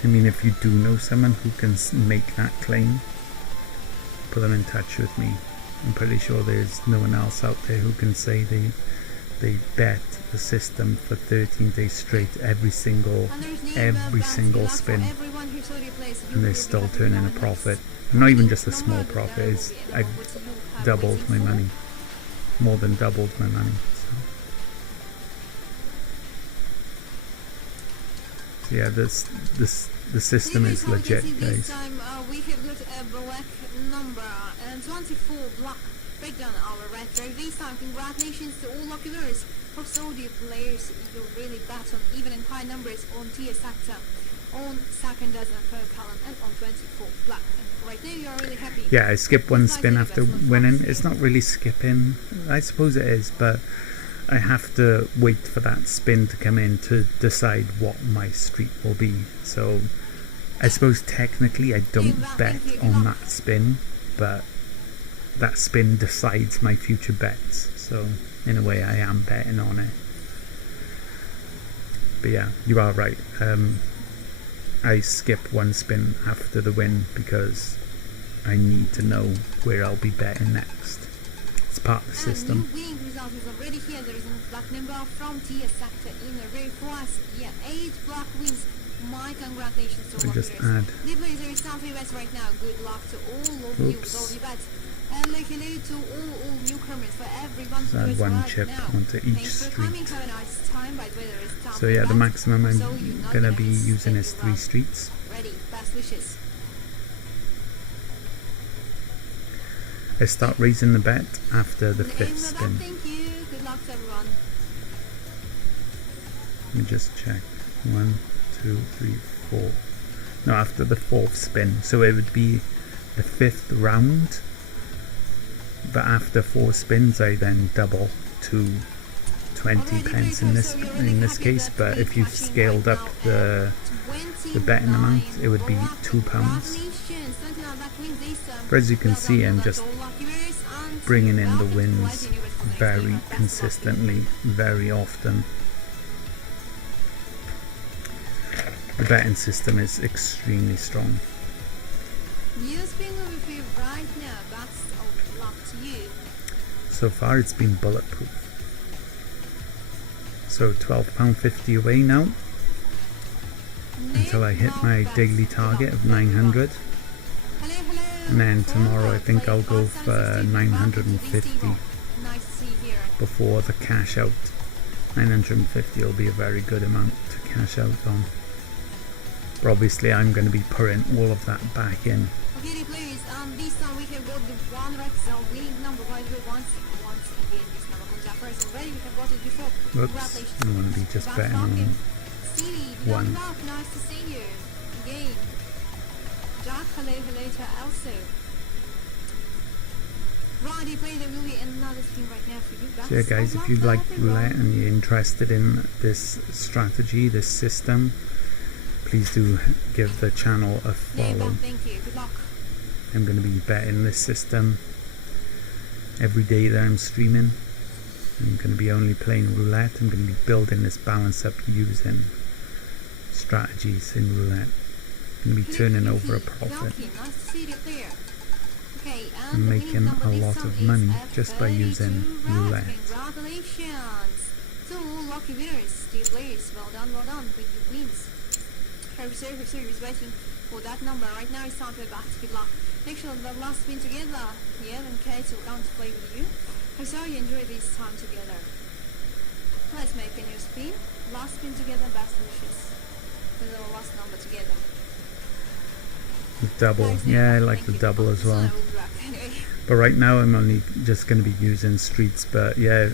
I mean, if you do know someone who can make that claim, put them in touch with me. I'm pretty sure there's no one else out there who can say they bet the system for 13 days straight every single spin, and they're still turning a profit. Not even just a small profit. I've doubled my money, more than doubled my money. So yeah, the system is legit, guys. We have got a black number and 24 black breakdown our retro. This time, congratulations to all lucky viewers. Hope so do players you really bet on, even in high numbers on tier sector, on second dozen and third column, and on 24 black. And right now you are really happy. Yeah, I skipped one spin after winning. It's not really skipping. I suppose it is, but I have to wait for that spin to come in to decide what my street will be. So I suppose technically I don't bet on that spin, but that spin decides my future bets. So in a way I am betting on it. But yeah, you are right. I skip one spin after the win because I need to know where I'll be betting next. It's part of the system. Is already here. There is a black number from tier sector in a very fast. Yeah, 8 black wins. My congratulations to all just players. add. The players are starting bets right now. Good luck to all of you. Roll your bets. And hello to all newcomers, for everyone So who add is one right chip now. onto each Thanks for coming. street. Have a nice time. By the way, there is time So yeah, for the that. maximum I'm So you're not gonna be miss using is anyone. 3 streets. Ready. Best wishes. I start raising the bet after the 5th Aim the bet. spin. Thank you. Good luck to everyone. Let me just check. 1, 2, 3, 4. No, after the 4th spin. So it would be the 5th round. But after 4 spins, I then double to 20 pence in this case. But if you scaled up the betting amount, it would be £2. But as you can see, I'm just bringing in the wins very consistently, very often. The betting system is extremely strong. so far it's been bulletproof. So £12.50 away now until I hit my daily target of 900, and then tomorrow I think I'll go for 950 before the cash out. 950 will be a very good amount to cash out on, but obviously I'm going to be putting all of that back in. Okay, players, this time we have got the one right winning number, by the way. Once again this number comes up first already, we have got it before. Whoops, I want to be just betting on one. Nice to see you again. Jack, hello to also. Righty, play, there will be another screen right now for you guys. So yeah guys, if you like roulette and you're interested in this strategy, this system, please do give the channel a follow. Thank you, good luck. I'm going to be betting this system every day that I'm streaming. I'm going to be only playing roulette. I'm going to be building this balance up using strategies in roulette. I'm going to be turning over a profit. I'm making a lot of money just by using roulette. Congratulations! 2 lucky winners, dear players. Well done with your wins. Sir is waiting for that number. Right now it's time to go back to good luck. Make sure the last spin together. Yeah, and Kate will come to play with you. I saw you enjoy this time together. Let's make a new spin. Last spin together, best wishes. With our last number together. The double, yeah, I like the double as well. But right now I'm only just going to be using streets. But yeah,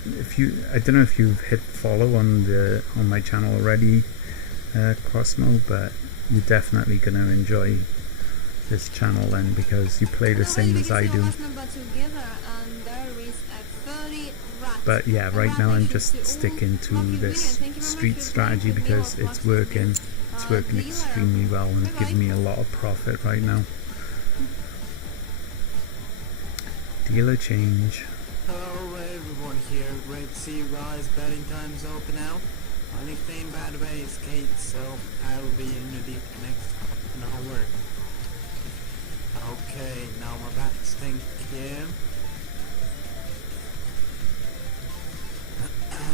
I don't know if you've hit follow on my channel already, Crossmo, but you're definitely going to enjoy this channel then, because you play the same as I do. But yeah, right now I'm just sticking to this street strategy because it's working. It's working extremely well and it's giving me a lot of profit right now. Dealer change. Hello everyone here, great to see you guys. Betting time's open now. Only thing by the way is Kate, so I will be in the next half an hour. Okay, now my back's thank you.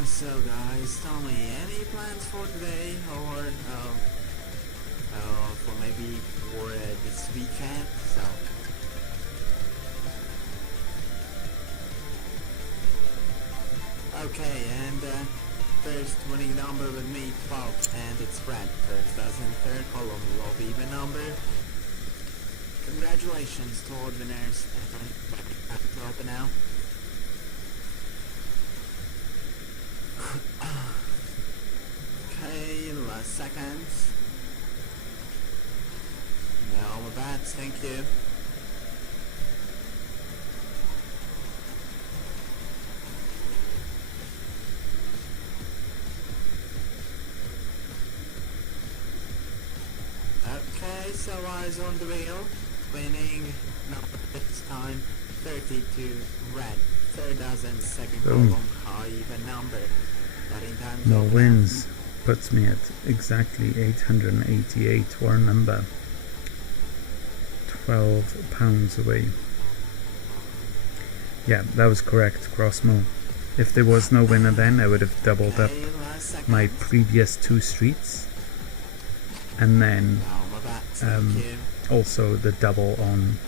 So guys, tell me, any plans for today or for maybe for this weekend? So okay, and first winning number with me 12, and it's red. First dozen, third column will be the number. Congratulations to all winners. And open now. Okay, last seconds. Now my bats, thank you. Okay, so eyes on the wheel. Winning number this time 32 red. Third dozen, second column, high even number. More wins puts me at exactly 888, or number £12 away. Yeah, that was correct, Crossmo. If there was no winner then, I would have doubled up my previous 2 streets and then also the double on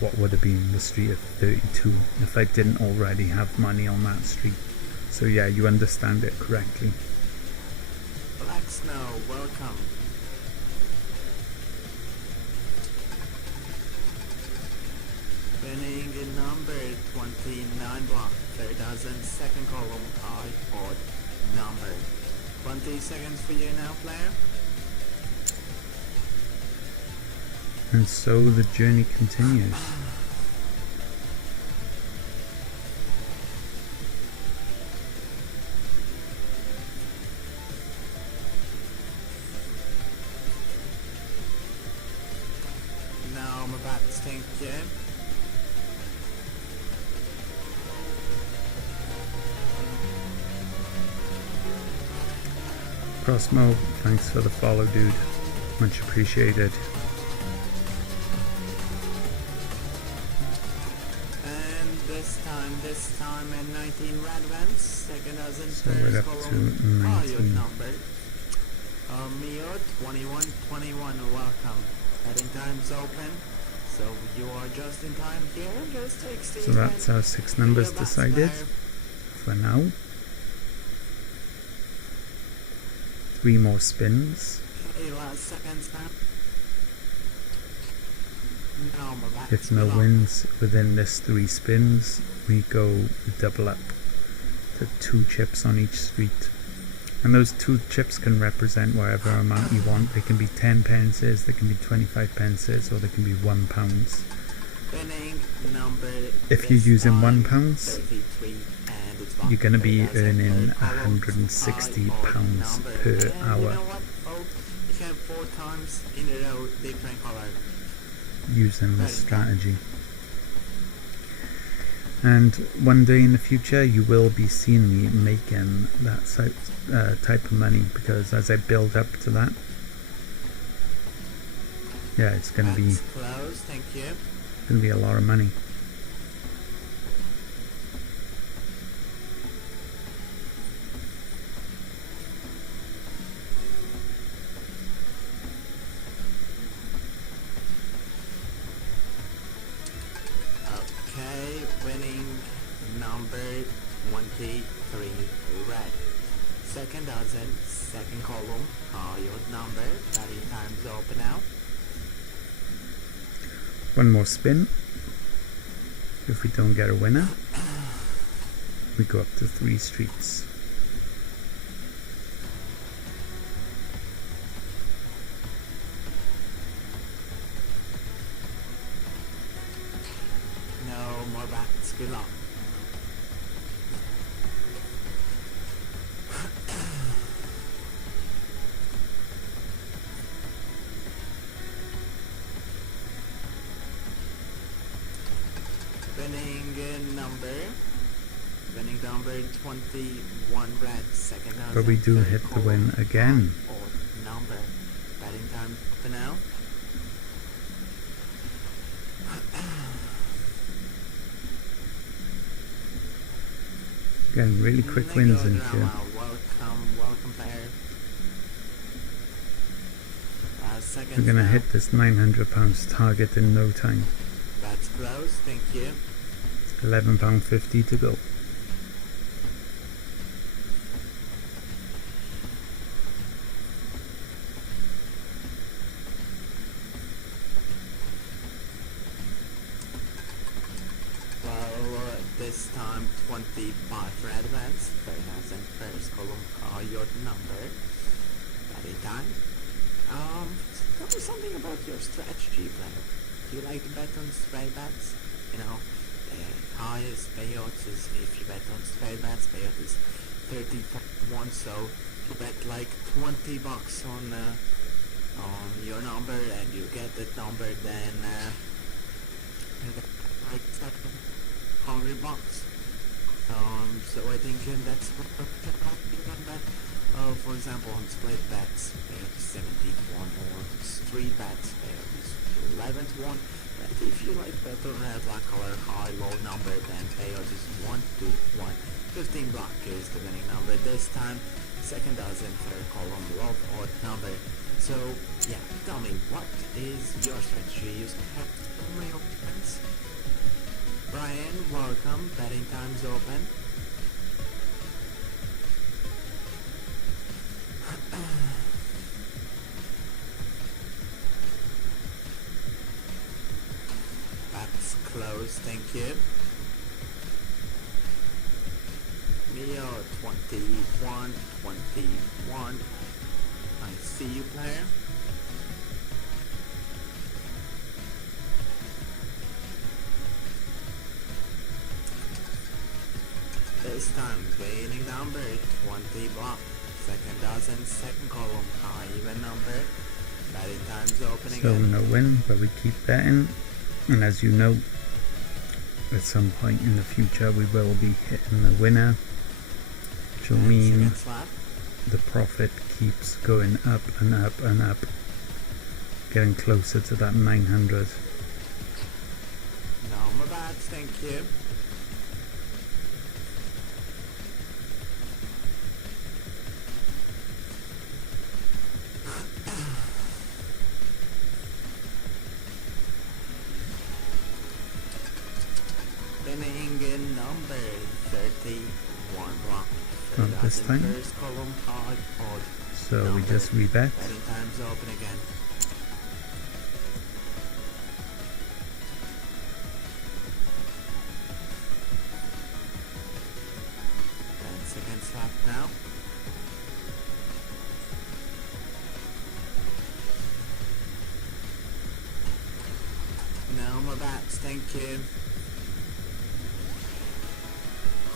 what would have been the street of 32 if I didn't already have money on that street. So yeah, you understand it correctly. Black Snow, welcome. Winning in number 29 block, third dozen, second column, high odd number. 20 seconds for you now, player. And so the journey continues. Now I'm about to think, yeah. Crossmo, thanks for the follow, dude. Much appreciated. And this This time in 19 red events, second dozen, So we're first up column, to Coyote 19. number. Mio 2121, welcome. Heading time's open, so you are just in time here. Just take Steve. So that's our 6 numbers decided for now. 3 more spins. Okay, last seconds now. No more bats. If no wins within this 3 spins, we go double up to 2 chips on each street. And those 2 chips can represent whatever amount you want. They can be 10 pences, they can be 25 pences, or they can be £1. Winning number. If you're using £1, 33, and it's you're going to be earning column, £160 number. per And you hour know what, folks? You can 4 times in a row different color. using this strategy. And one day in the future you will be seeing me making that type of money, because as I build up to that, yeah, it's going to be That's close, thank you. a lot of money. Okay, winning number 23, red. Second dozen, second column, Coyote number. Batting time's open now. One more spin. If we don't get a winner, we go up to 3 streets. No more bats, good luck. Winning number 21 red, second dozen. But we do hit the win again. Odd number. Batting time for now. Getting really quick wins in here. Welcome player. We're going to hit this £900 target in no time. That's close, thank you. £11.50 to go. This time 25 for advance, 3000 first column, your number. Batting time. Tell me something about your strategy, player. Do you like to bet on straight bets? You know, highest payouts is if you bet on straight bets, payout is 30.1, so you bet like $20 on your number and you get that number, then like $100. So I think that's what that. For example, on split bets, payout is 70-1, or street bets, payout is 11-1. But if you like bet on red, black color, high, low number, then payout is 1-1. 15 black is the winning number this time. Second dozen, third column, low odd number. So yeah, tell me, what is your strategy? You have my options. Brian, welcome. Betting time's open. That's close, thank you. Mio 21. I see you, player. This time, winning number 20 block. Second dozen, second column, high even number. Batting time's opening. So no win, but we keep betting. And as you know, at some point in the future we will be hitting the winner, which will mean the profit keeps going up and up and up, getting closer to that 900. No more bats, thank you. this That's in time. first column, odd So we number. just rebet. Betting time's open again. Seconds left now. No more bats, thank you.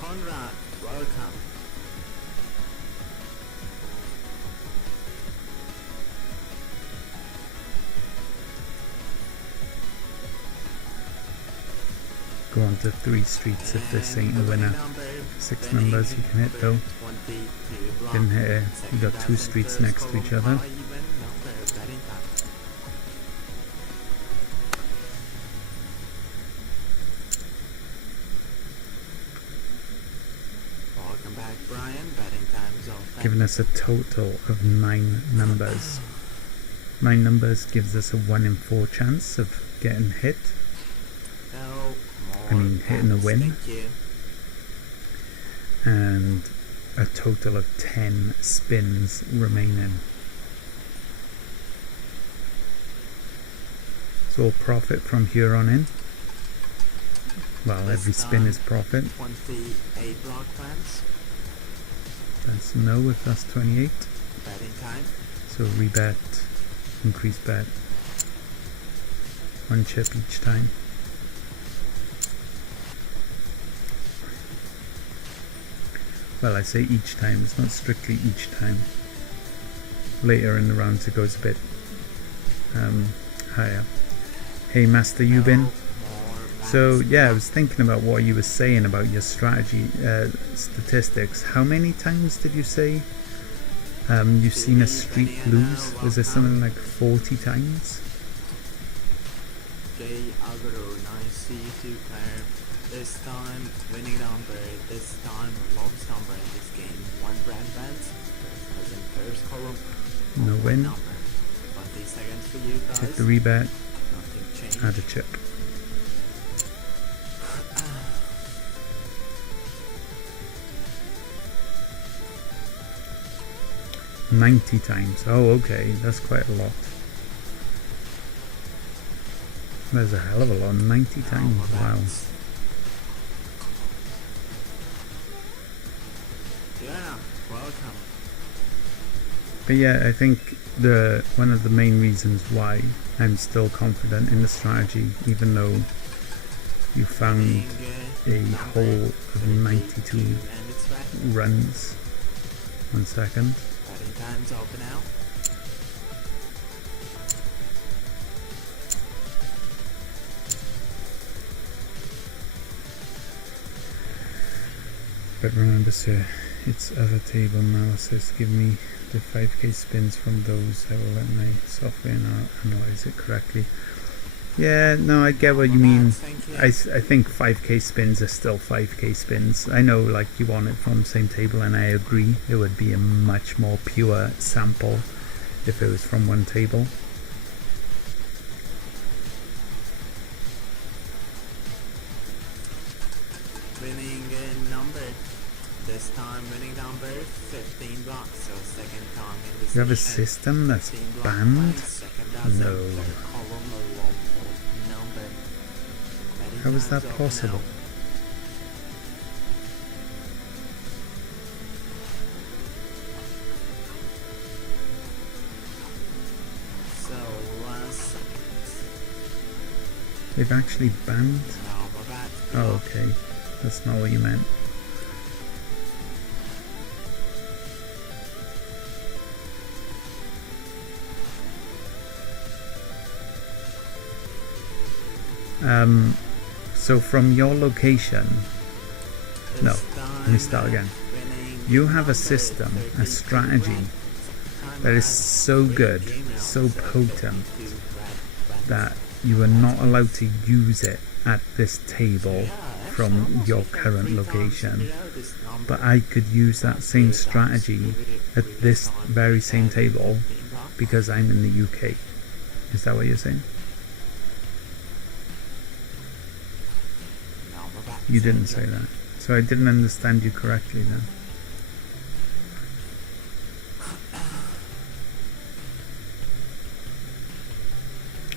Conrad, welcome. Go on to 3 streets if this ain't a And winner. number, 6 winning numbers you can hit though. 22 block. Didn't hit it. You got Second 2 dozen, streets first next to column, each other. even number, betting time. Welcome back, Brian. Betting time's open. Giving us a total of 9 numbers. 9 numbers gives us a 1 in 4 chance of getting hit. No I more mean, hitting a bats, win. Thank you. And a total of 10 spins remaining. So we'll profit from here on in. Well, This every spin time, is profit. 28 block plans. That's no if that's 28. Betting time. So rebet, increase bet. 1 chip each time. Well, I say each time, it's not strictly each time. Later in the rounds it goes a bit higher. Hey Master Yubin. More So bats. yeah, I was thinking about what you were saying about your strategy statistics. How many times did you say you've seen a streak lose? Was it something like 40 times? J Agro, nice see you too, Claire. This time winning number, this time lowest number in this game. 1 brand bans. As in first column. No win. Number. 20 seconds for you guys. Hit the rebet, Nothing changed. add a chip. $90 times. Oh, okay, that's quite a lot. There's a hell of a lot. 90 times. More Wow. bats. Yeah, welcome. But yeah, I think one of the main reasons why I'm still confident in the strategy, even though you found a whole of 92 And it's back. runs. 1 second. Betting time's open now. But remember, sir, it's other table analysis. Give me the 5k spins from those. I will let my software analyze it correctly. Yeah, no, I get what you mean. Thank you. I think 5k spins are still 5k spins. I know, like, you want it from the same table, and I agree. It would be a much more pure sample if it was from one table. Winning number. This time winning number 15 blocks. So second time in the You have a session. system that's 15 block banned? points, second dozen, No. third column, a local number. Betting How is that time's open possible? now. So last They've actually banned. now we're back. Oh, okay. That's not what you meant. So from your location, no, let me start again. You have a system, a strategy that is so good, so potent, that you are not allowed to use it at this table from your current location. But I could use that same strategy at this very same table because I'm in the UK. Is that what you're saying? You didn't say that. So I didn't understand you correctly then.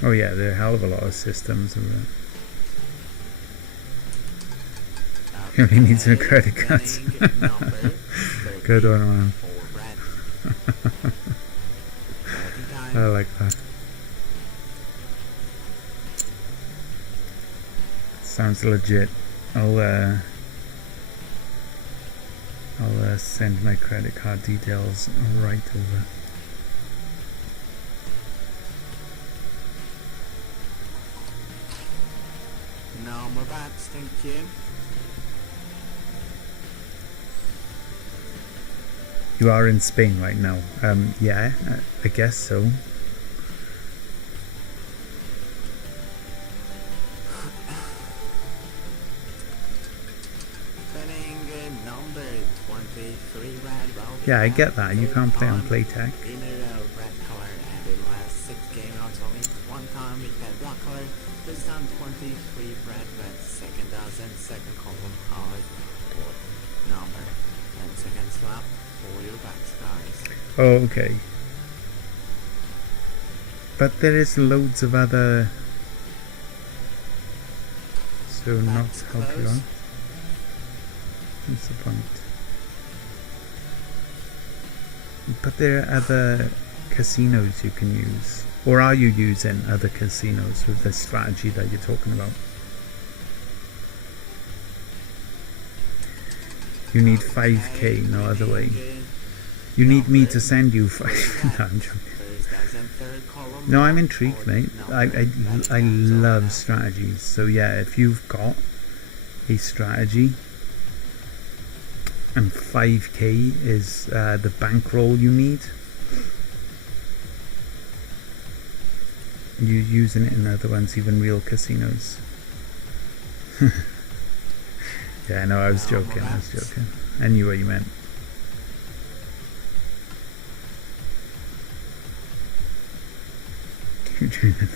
Oh yeah, there are a hell of a lot of systems of it. He only needs a credit card. Winning number Good one, man. for red. Starting I time. like that. Sounds legit. I'll send my credit card details right over. No more bats, thank you. You are in Spain right now. Yeah, I guess so. Winning number 23 red. Well, Yeah, I get that. You can't play on Playtech. In a red color, and in last 6 game outs only one time we had black color. This time 23 red, but second dozen, second column hard or number. And second slap for your bats, guys. Oh, okay. But there is loads of other... So not Bats help you close. out. What's the point? But there are other casinos you can use. Or are you using other casinos with the strategy that you're talking about? You need 5k, no other way. You need me to send you 5... No, I'm joking. First dozen, third column. No, I'm intrigued, mate. I love strategies. So yeah, if you've got a strategy and 5k is the bankroll you need, you're using it in other ones, even real casinos. Yeah, no, I was joking. I knew what you meant. You're dreaming.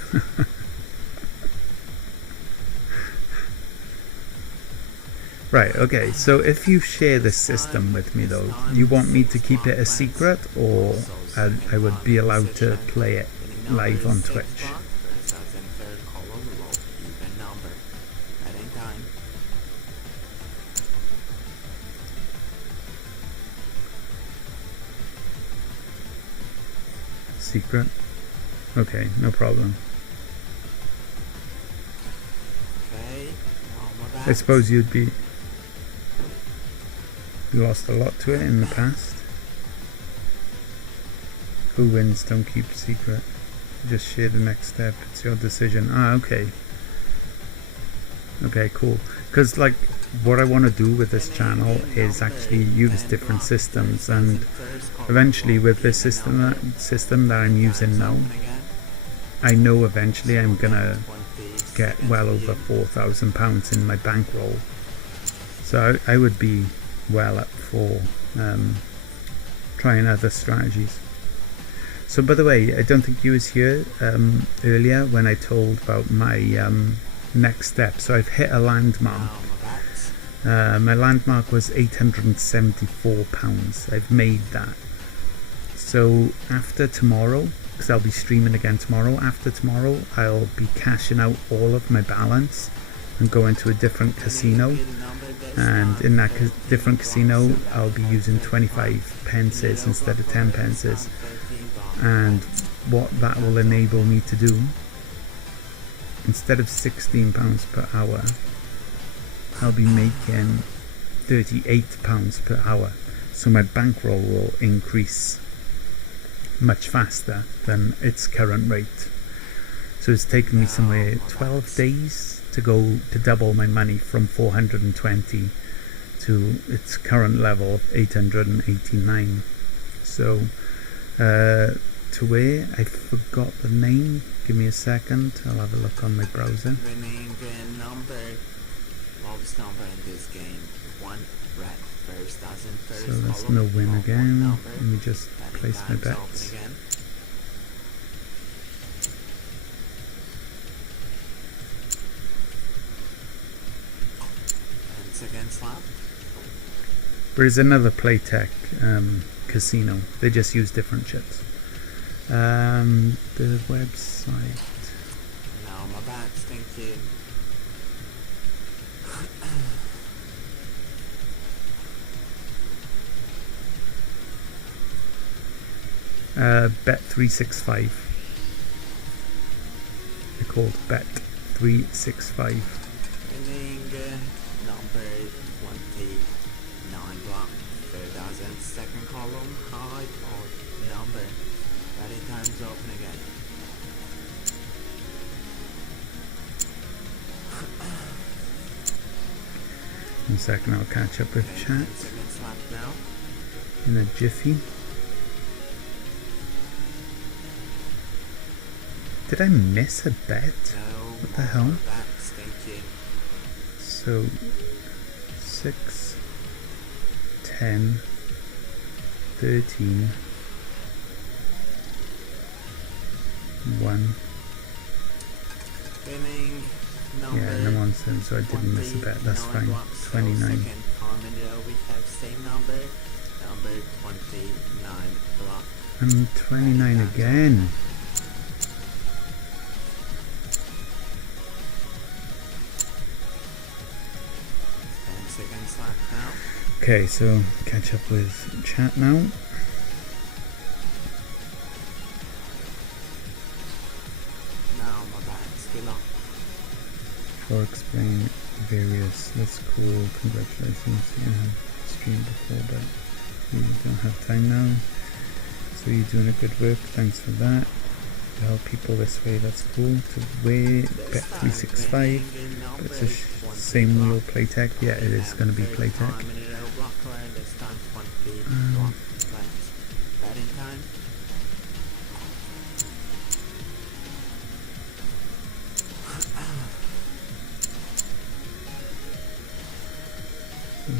Right, okay, so if you share this system with me though, you want me to keep it a secret, or I would be allowed to play it live on Twitch? First dozen, third column, low, even number. At any time. Secret? Okay, no problem. Okay, no more I bats. suppose you lost a lot to it in the past. Who wins, don't keep secret. Just share the next step, it's your decision. Ah, okay. Okay, cool. Because like, what I want to do with this channel is actually use different systems, and eventually with this system that I'm using now, I know eventually I'm gonna get well over £4,000 in my bankroll. So I would be well up for trying other strategies. So by the way, I don't think you was here earlier when I told about my next step. So I've hit a landmark. My landmark was £874. I've made that. So after tomorrow, because I'll be streaming again tomorrow, after tomorrow I'll be cashing out all of my balance and going to a different casino, and in that different casino I'll be using 25 pences instead of 10 pences, and what that will enable me to do, instead of £16 per hour, I'll be making £38 per hour. So my bankroll will increase much faster than its current rate. So it's taken me somewhere 12 days to go to double my money from 420 to its current level of 889. So to where I forgot the name. Give me a second, I'll have a look on my browser. Winning number, lowest number in this game, 1 red. First dozen, first So that's column, no win one again. number. Let me just Adding place my times, open bets. again. And second slap. There's another Playtech casino. They just use different chips. The website. you. Bet 365. They're called Bet 365. Winning number 29 block, 3000, second column, high odd number. Betting time's open again. One second, I'll catch up with Okay, chat 10 seconds left now. in a jiffy. Did I miss a bet? No What the more hell? bets, thank you. So 6, 10, 13, 1. Winning number Yeah, no answer, so I didn't miss a bet. That's 29 fine. blocks. So 29. second time in a row we have same number 29 block. I'm 29 again. Seconds left now. Okay, so catch up with chat now. Now my bag's still up. I'll explain various. That's cool. Congratulations. You have streamed before, but you don't have time now. So you're doing a good work. Thanks for that. To help people this way, that's cool. To wear Bet 365. But it's the same wheel Playtech. Yeah, it is going to be Playtech. Batting time.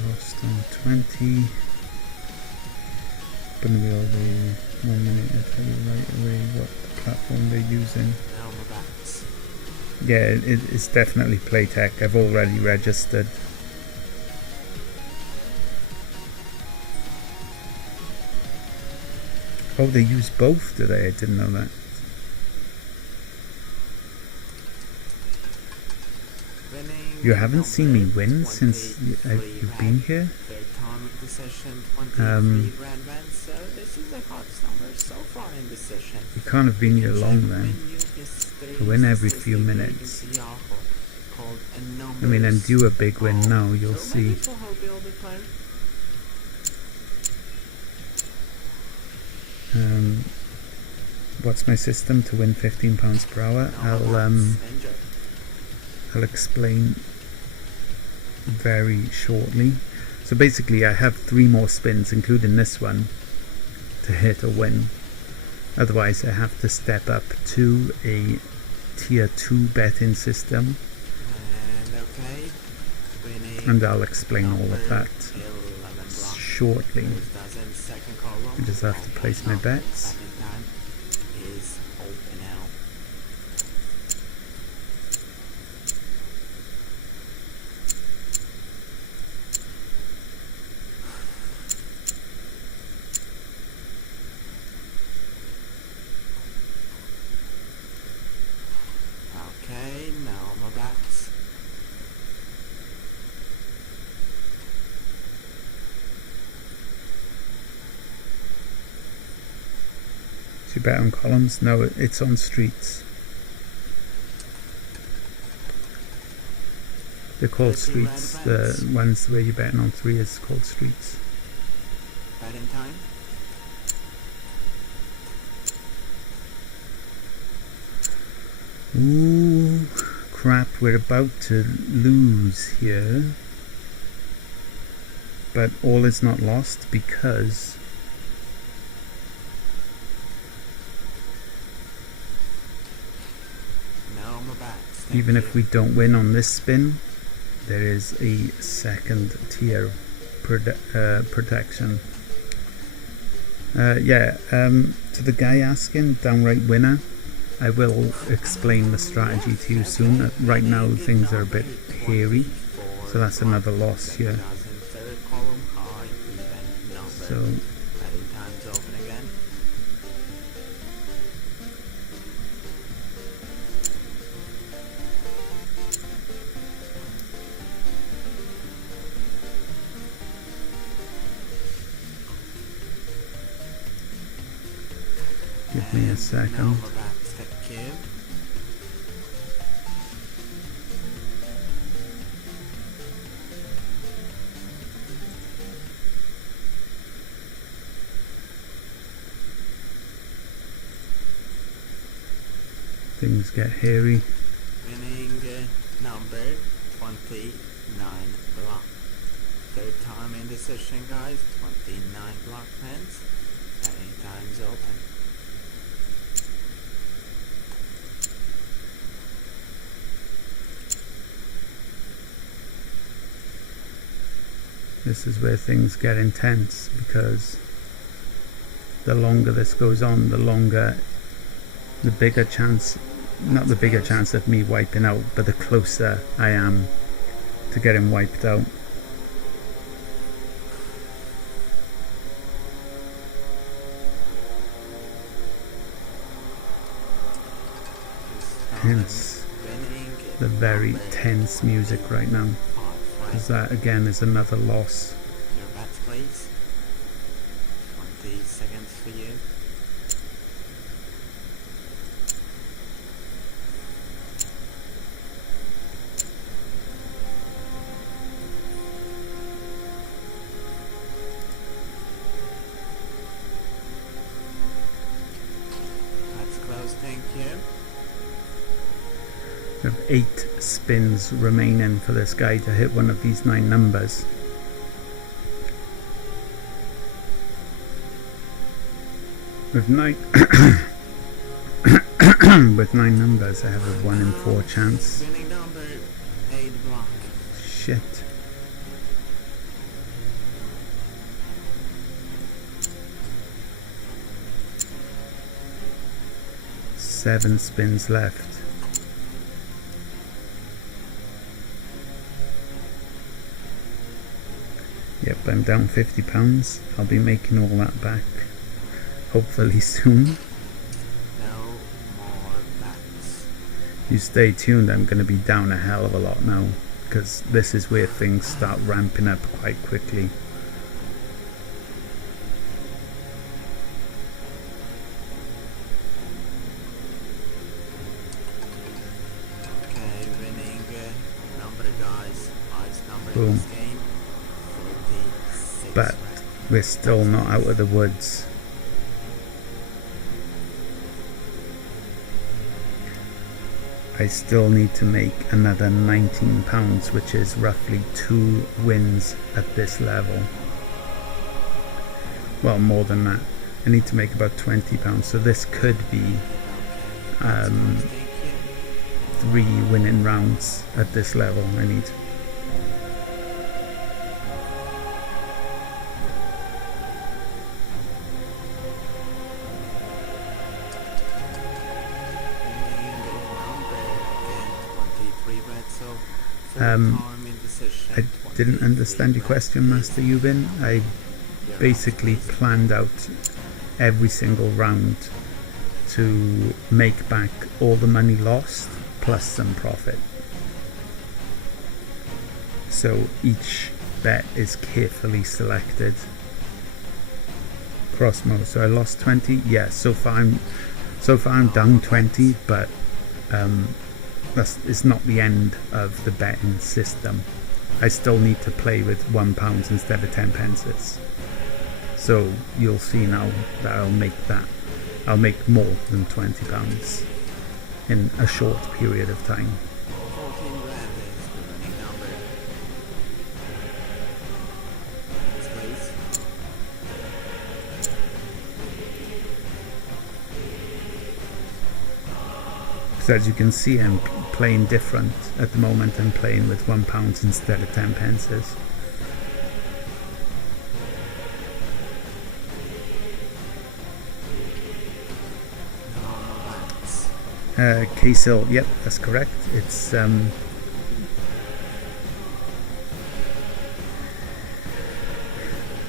Lost on 20. Gonna be all the 1 minute. I'll tell you right away what platform they're using. Now my bats. Yeah, it's definitely Playtech. I've already registered. Oh, they use both, do they? I didn't know that. Winning You haven't seen me number win since you've been here? Third time of the session, 23 grand wins. So this is the hottest number so far in the session. You can't have been here long then. I I win every few minutes. I mean, I'm due a big win now, you'll see. What's my system to win £15 per hour? I'll explain very shortly. So basically I have 3 more spins, including this one, to hit a win. Otherwise I have to step up to a tier 2 betting system, and I'll explain all of that shortly. I just have to place my bets. Okay, now my bats. So you bet on columns? No, it's on streets. They're called streets. The ones where you're betting on 3 is called streets. Betting time. Ooh, crap, we're about to lose here. But all is not lost, because Now my bats. even if we don't win on this spin, there is a second tier protection. To the guy asking, downright winner, I will explain the strategy to you soon. Right now things are a bit hairy, so that's another loss here. So Betting time's open again. Give me a And second. Now we're back. Thank you. Things get hairy. Winning number 29 block. Third time in the session, guys. 29 block pens. Any time's open. This is where things get intense, because the longer this goes on, the bigger chance, not the bigger chance of me wiping out, but the closer I am to getting wiped out. Hence the very tense music right now, because that again is another loss. Your bats, please. 20 seconds for you. That's close, thank you. We have 8 spins remaining for this guy to hit one of these 9 numbers. With 9 with 9 numbers, I have a 1 in 4 chance. Winning number 8 block. Shit. Seven spins left. Yep, I'm down £50. I'll be making all that back hopefully soon. No more bats. You stay tuned, I'm going to be down a hell of a lot now, because this is where things start ramping up quite quickly. Okay, winning number, guys. Highest number Boom. in this game. 46. But we're still not out of the woods. I still need to make another £19, which is roughly 2 wins at this level. Well, more than that. I need to make about £20, so this could be Thank you. 3 winning rounds at this level. I need. I didn't understand your question, Master Yubin. I basically planned out every single round to make back all the money lost plus some profit. So each bet is carefully selected. Cross mode. So I lost 20. Yeah, so far I'm down 20, but it's not the end of the betting system. I still need to play with £1 instead of 10 pences. So you'll see now that I'll make more than £20 in a short period of time. 14 grand is the winning number. Next, please. So as you can see, I'm playing different at the moment. I'm playing with £1 instead of 10 pences. No bats. K-Sil, yep, that's correct. It's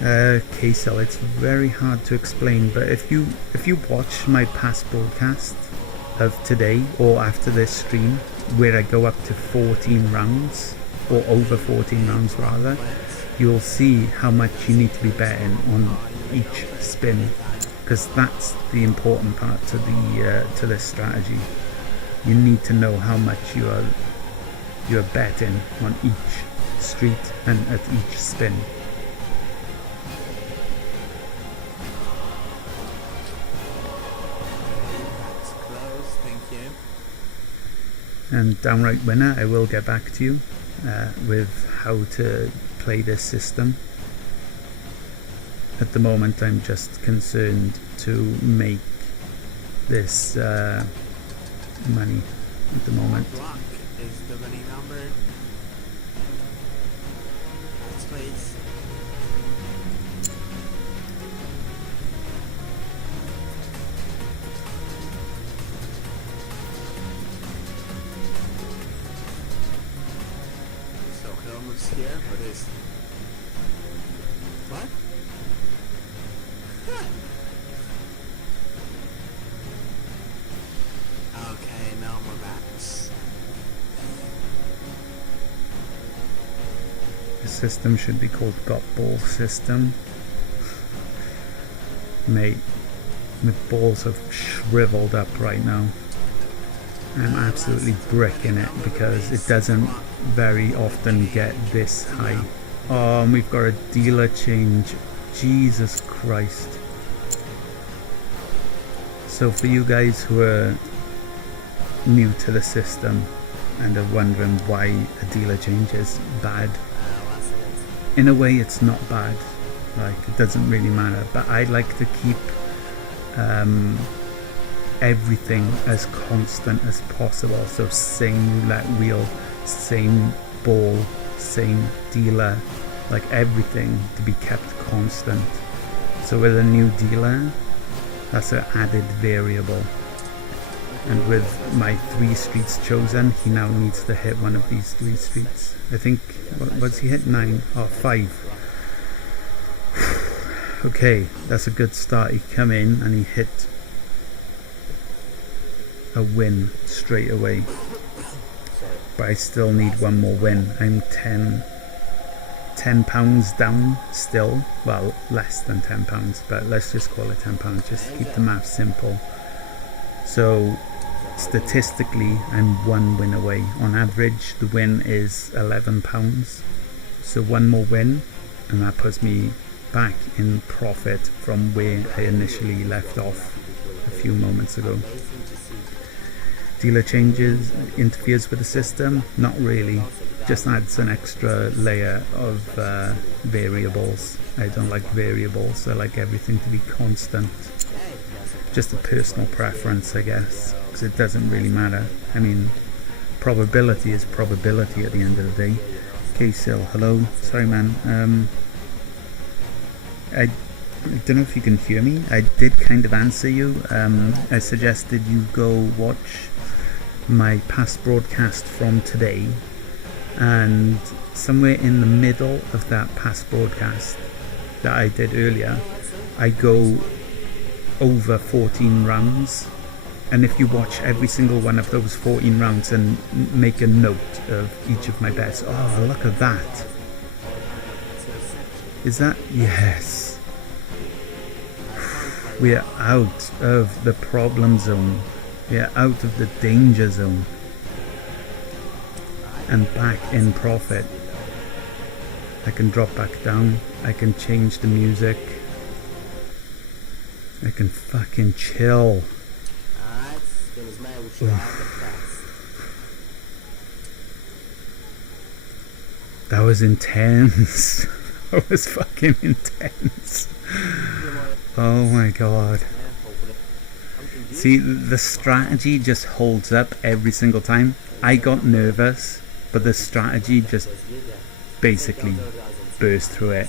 K-Sil. It's very hard to explain, but if you watch my past broadcast of today or after this stream, where I go up to 14 rounds or over 14 rounds rather, you'll see how much you need to be betting on each spin. because that's the important part to this strategy. You need to know how much you're betting on each street and at each spin. That's close, thank you. And downright winner, I will get back to you with how to play this system. At the moment I'm just concerned to make this money at the moment. Block is the winning number. That's please. So Helmut's here for this. What? Okay, no more backs. The system should be called Got Ball System. Mate, my balls have shriveled up right now. I'm absolutely bricking it because it doesn't very often get this high. Oh, and we've got a dealer change. Jesus Christ. So for you guys who are new to the system and are wondering why a dealer change is bad, in a way it's not bad, like it doesn't really matter, but I like to keep everything as constant as possible. So same roulette wheel, same ball, same dealer, like everything to be kept constant. So with a new dealer, that's an added variable. And with my 3 streets chosen, he now needs to hit one of these 3 streets. I think, what's he hit? 9 or 5. Okay, that's a good start. He come in and he hit a win straight away. But I still need one more win. I'm 10 pounds down still. Well, less than 10 pounds, but let's just call it 10 pounds, just to keep the math simple. So statistically I'm 1 win away. On average the win is £11, so 1 more win and that puts me back in profit from where I initially left off a few moments ago. Dealer changes interferes with the system? Not really, just adds an extra layer of variables. I don't like variables, I like everything to be constant. Just a personal preference, I guess, because it doesn't really matter. I mean, probability is probability at the end of the day. K-Sil, hello. Sorry man, I don't know if you can hear me. I did kind of answer you. I suggested you go watch my past broadcast from today, and somewhere in the middle of that past broadcast that I did earlier, I go over 14 rounds, and if you watch every single one of those 14 rounds and make a note of each of my bets. Oh, look at that. Is that? Yes. We are out of the problem zone. We are out of the danger zone and back in profit. I can drop back down. I can change the music. I can fucking chill. That was intense. That was fucking intense. Oh my god. See, the strategy just holds up every single time. I got nervous, but the strategy just basically burst through it.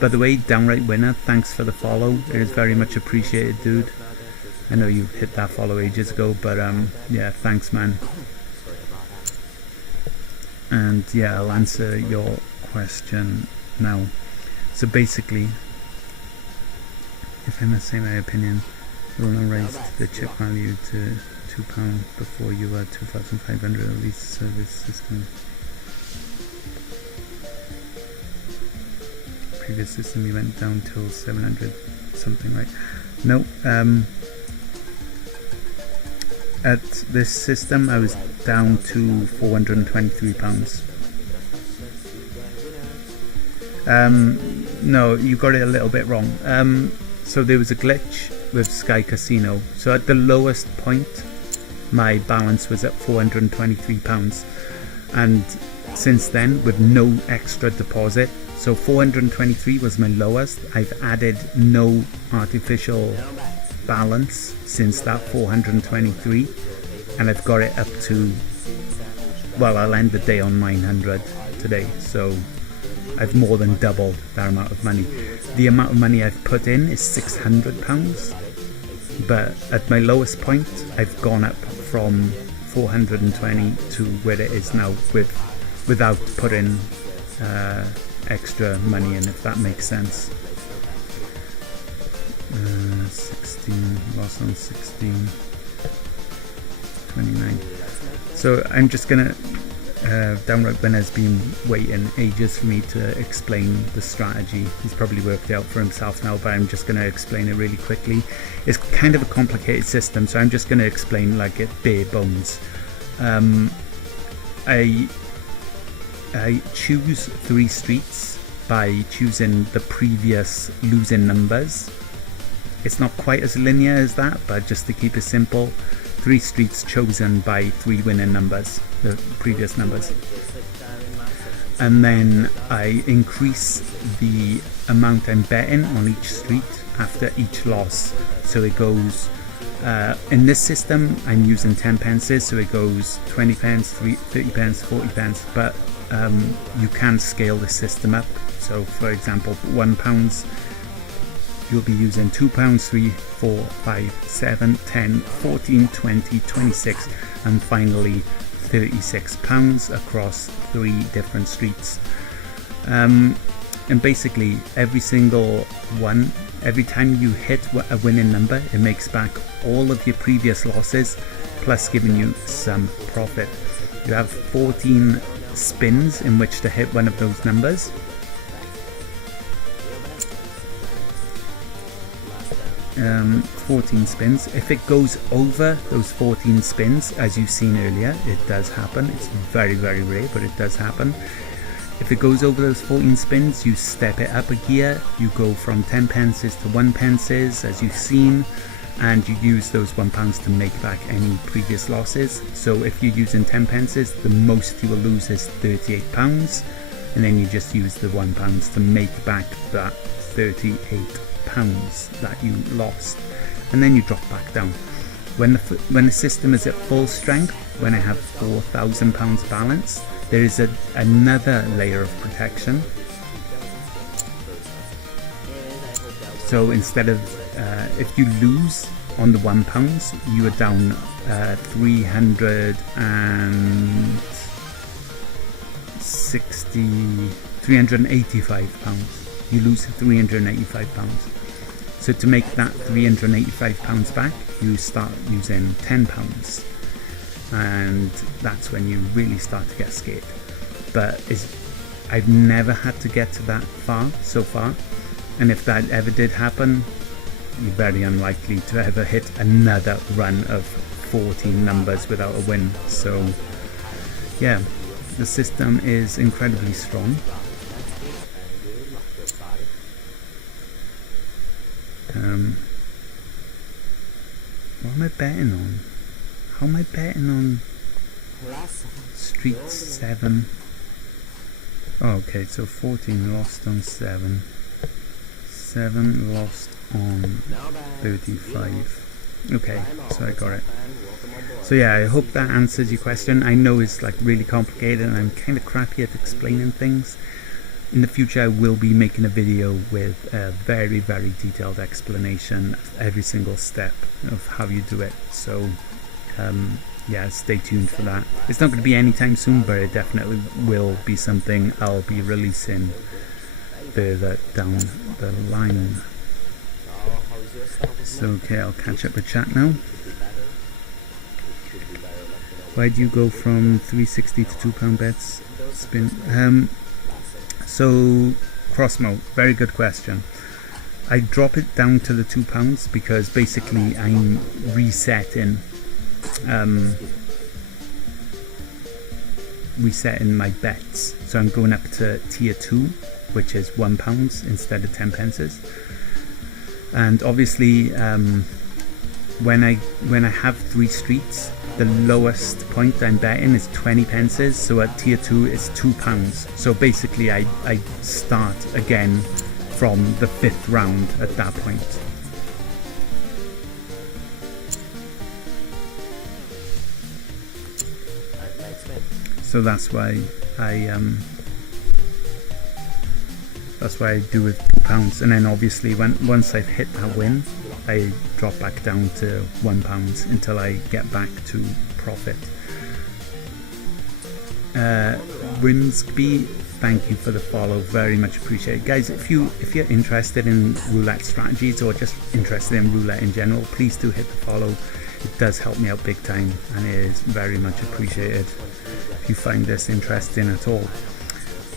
By the way, Downright Winner, thanks for the follow. It is very much appreciated, dude. I know you hit that follow ages ago, but yeah, thanks man. And yeah, I'll answer your question now. So basically, if I must say my opinion, Roland raised the chip value to £2 before you were 2,500 at least service system. Previous system you went down till 700 something, right? No, at this system I was down to £423. No, you got it a little bit wrong. So there was a glitch with Sky Casino. So at the lowest point my balance was at £423, and since then with no extra deposit, so 423 was my lowest. I've added no artificial balance since that 423, and I've got it up to, well, I'll end the day on 900 today, so I've more than doubled that amount of money. The amount of money I've put in is £600, but at my lowest point I've gone up from 420 to where it is now without putting extra money in, if that makes sense. 16, lost on 16, 29. So I'm just gonna Downright Ben has been waiting ages for me to explain the strategy. He's probably worked it out for himself now, but I'm just going to explain it really quickly. It's kind of a complicated system, so I'm just going to explain like it bare bones. I choose 3 streets by choosing the previous losing numbers. It's not quite as linear as that, but just to keep it simple, 3 streets chosen by 3 winning numbers, the previous numbers. And then I increase the amount I'm betting on each street after each loss. So it goes, in this system I'm using 10 pences, so it goes 20 pence, 30 pence, 40 pence, but you can scale the system up. So for example, for £1 you'll be using £2, 3, 4, 5, 7, 10, 14, 20, 26 and finally £36 across 3 different streets. And basically every single one, every time you hit a winning number, it makes back all of your previous losses plus giving you some profit. You have 14 spins in which to hit one of those numbers. 14 spins. If it goes over those 14 spins, as you've seen earlier, it does happen. It's very, very rare, but it does happen. If it goes over those 14 spins, you step it up a gear. You go from 10 pences to 1 pences, as you've seen, and you use those £1 to make back any previous losses. So if you're using 10 pences, the most you will lose is £38, and then you just use the £1 to make back that £38 that you lost, and then you drop back down. When the system is at full strength, when I have £4,000 balance, there is another layer of protection. So instead of if you lose on the £1, you are down £385. You lose £385. So to make that £385 back, you start using £10, and that's when you really start to get scared. But I've never had to get to that far so far, and if that ever did happen, you're very unlikely to ever hit another run of 14 numbers without a win. So yeah, the system is incredibly strong. What am I betting on? How am I betting on Street 7? Oh, okay, so 14 lost on 7. 7 lost on 35. Okay, so I got it. So yeah, I hope that answers your question. I know it's like really complicated and I'm kind of crappy at explaining things. In the future I will be making a video with a very, very detailed explanation of every single step of how you do it. So yeah, stay tuned for that. It's not going to be anytime soon, but it definitely will be something I'll be releasing further down the line. So okay, I'll catch up with chat now. Why do you go from 360 to £2 bets? Spin. So Crossmo, very good question. I drop it down to the £2 because basically I'm resetting my bets. So I'm going up to tier 2, which is £1 instead of 10 pences. And obviously when I have 3 streets, the lowest point I'm betting is 20 pences, so at tier 2 it's £2. So basically I start again from the 5th round at that point. So that's why I do it £2, and then obviously once I've hit that win, I drop back down to £1 until I get back to profit. Rimsby, thank you for the follow, very much appreciated. Guys, if you're interested in roulette strategies or just interested in roulette in general, please do hit the follow. It does help me out big time and it is very much appreciated if you find this interesting at all.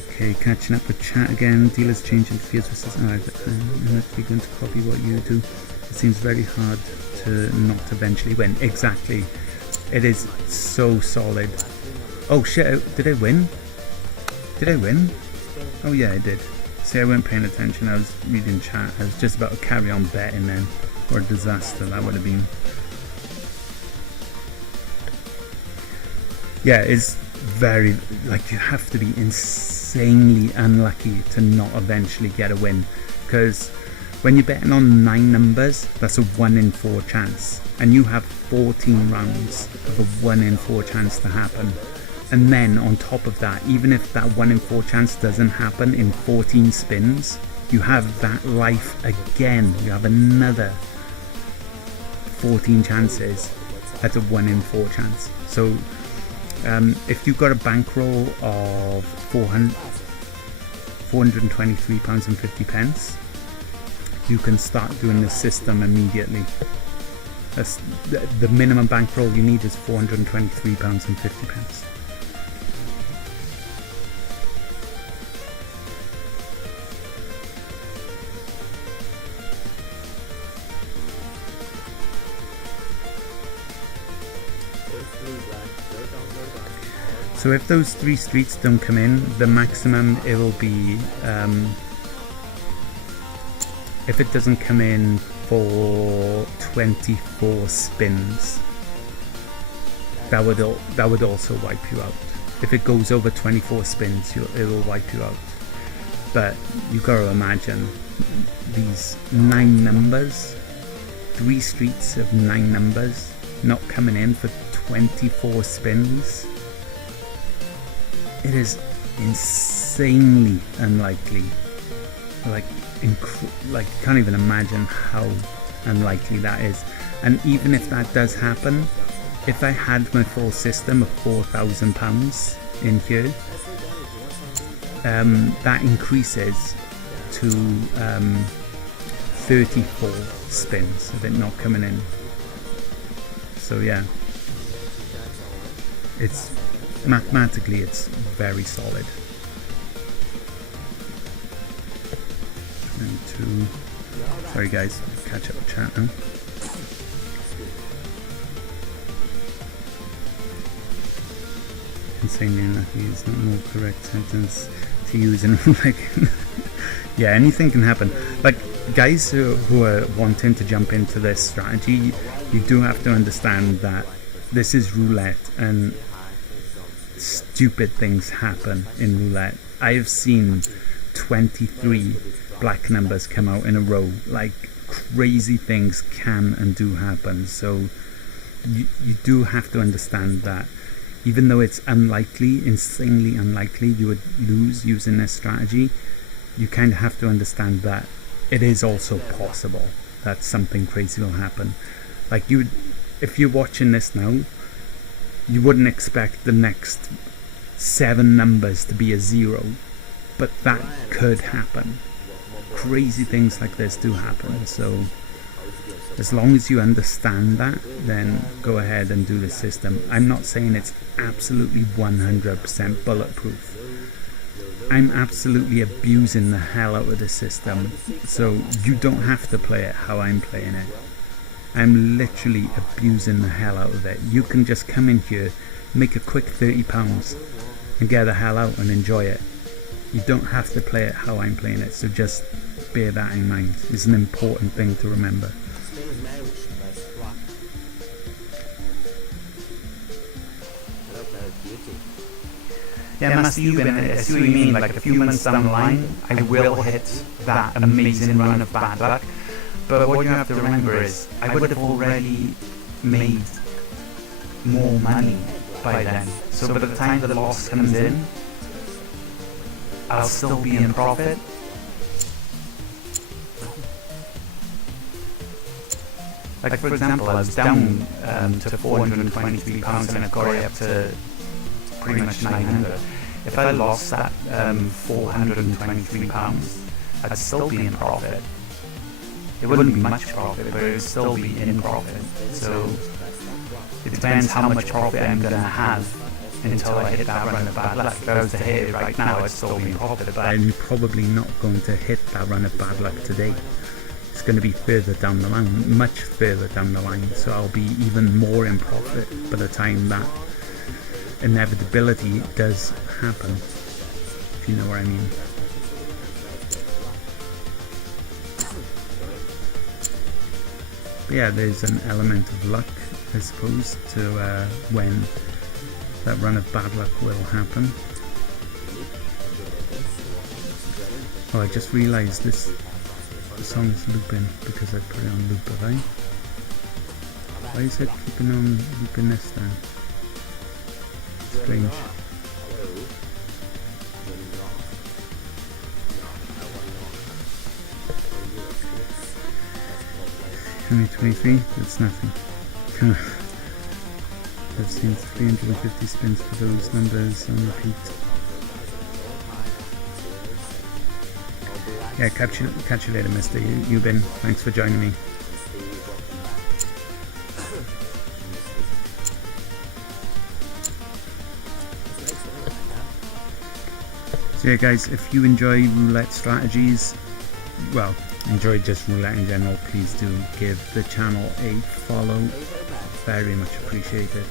Okay, catching up with chat again. Dealers changing fields for system. I'm not going to copy what you do. It seems very hard to not eventually win. Exactly. It is so solid. Oh shit, did I win? Did I win? Oh yeah, I did. See, I weren't paying attention. I was reading chat. I was just about to carry on betting then. Or a disaster that would have been. Yeah, it's very, like, you have to be insanely unlucky to not eventually get a win, because when you're betting on 9 numbers, that's a 1 in 4 chance, and you have 14 rounds of a 1 in 4 chance to happen. And then on top of that, even if that 1 in 4 chance doesn't happen in 14 spins, you have that life again. You have another 14 chances at a 1 in 4 chance. So if you've got a bankroll of £423.50, you can start doing this system immediately. That's the minimum bankroll you need is £423.50. So if those 3 streets don't come in, the maximum it will be, if it doesn't come in for 24 spins, that would also wipe you out. If it goes over 24 spins, it will wipe you out. But you got to imagine these 9 numbers, 3 streets of 9 numbers not coming in for 24 spins. It is insanely unlikely. Like can't even imagine how unlikely that is. And even if that does happen, if I had my full system of £4,000 in here, that increases to 34 spins of it not coming in. So yeah, it's mathematically it's very solid. 22. Sorry guys, catch up with chat now. Insanely unlucky is not more correct sentence to use in like yeah, anything can happen. Like guys who are wanting to jump into this strategy, you do have to understand that this is roulette and stupid things happen in roulette. I have seen 23 black numbers come out in a row. Like crazy things can and do happen. So you do have to understand that even though it's unlikely, insanely unlikely you would lose using this strategy, you kind of have to understand that it is also possible that something crazy will happen. Like if you're watching this now, you wouldn't expect the next 7 numbers to be a 0, but that could happen. Crazy things like this do happen. So as long as you understand that, then go ahead and do the system. I'm not saying it's absolutely 100% bulletproof, I'm absolutely abusing the hell out of the system, so you don't have to play it how I'm playing it. I'm literally abusing the hell out of it. You can just come in here, make a quick £30 and get the hell out and enjoy it. You don't have to play it how I'm playing it, so just bear that in mind. It's an important thing to remember. Yeah, Master Euban, I see what you mean. Like a few months down the line, I will hit that amazing run of bad luck. But what you have to remember is, I would have already made more money by then. So by the time the loss comes in, I'll still be in profit. Like for example, I was down to £423 and I've got it up to pretty much 900. If I lost that £423, I'd still be in profit. It wouldn't be much profit, but it would still be in profit. So it depends how much profit I'm going to have until I hit that run of bad luck. If I was to hit it right now, I'd still be in profit. But I'm probably not going to hit that run of bad luck today. It's going to be further down the line, much further down the line, so I'll be even more in profit by the time that inevitability does happen, if you know what I mean. But yeah, there's an element of luck, I suppose, to when that run of bad luck will happen. Oh, I just realised the song's looping because I put it on loop, have I? Why is it keeping on looping this time? Strange. $23, that's nothing. I've seen 350 spins for those numbers on repeat. Yeah, catch you later, Mr. Euban. Thanks for joining me. So yeah guys, if you enjoy roulette strategies, well, enjoy just roulette in general, please do give the channel a follow. Very much appreciated.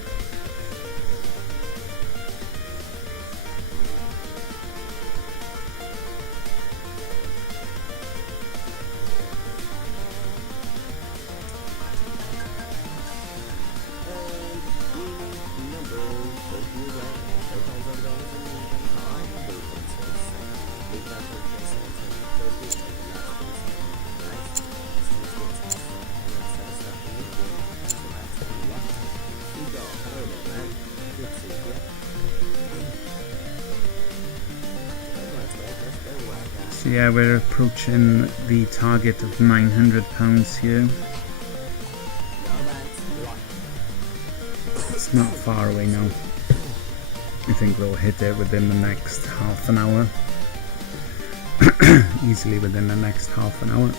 So yeah, we're approaching the target of £900 here. It's not far away now. I think we'll hit it within the next half an hour. Easily within the next half an hour.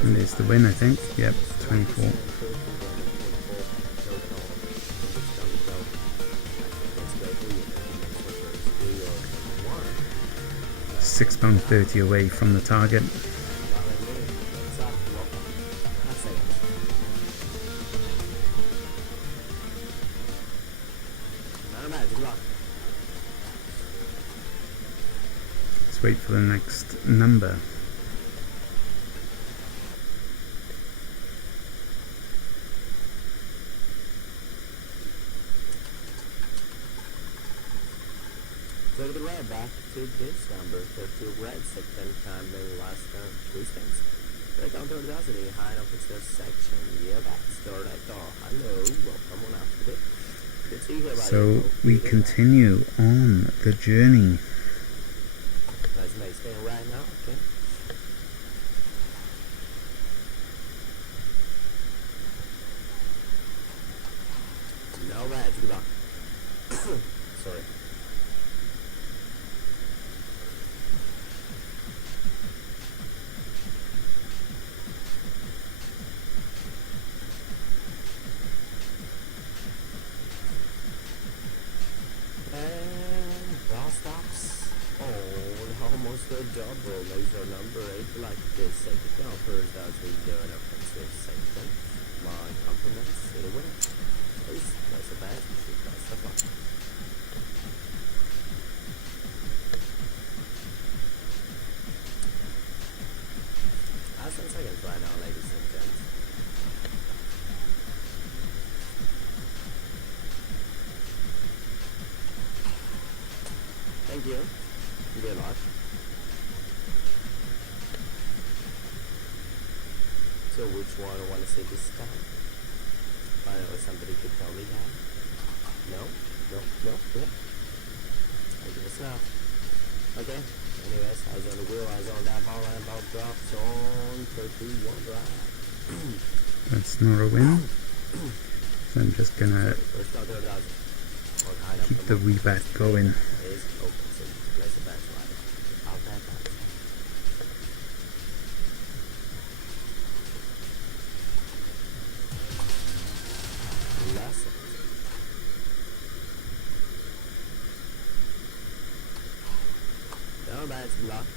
And there's the win, I think. Yep, 24. £6.30 away from the target. Let's wait for the next number. So the red back to this number, 32 red, second time the last 3 spins. Right down to the high up into the section. Yeah, that's the right door. Hello, welcome on after it. Good to see you. So we continue on the journey. That's me staying right now, okay? No red, good luck. Sorry. Good job, bro. Makes your number 8 like this. Second now, first as we do an offensive section. My compliments to the winner. Please, place a bet. Shoot, place the clock. As 10 seconds right now, ladies and gents. Thank you. Good luck. So which one I want to say this time? Finally, somebody could tell me that. No? No? No? No? I give us now. Okay. Anyways, eyes on the wheel, eyes on that ball, and ball drops on 31 drive. That's not a win. So I'm just gonna First out there, does it? keep the rebet going. Is open, so you can place a bet right out that box. Lesson. No, that's blocked.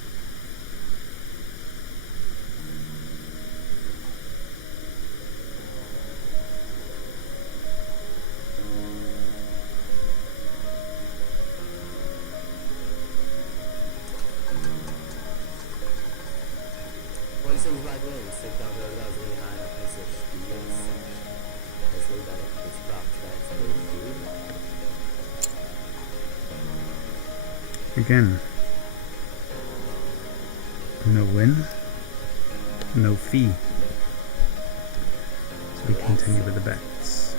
One seems like wins. 6,000 behind a piece of yes. Let's look at it. It's dropped. That's good. Again, no win, no fee. So we continue with the bets.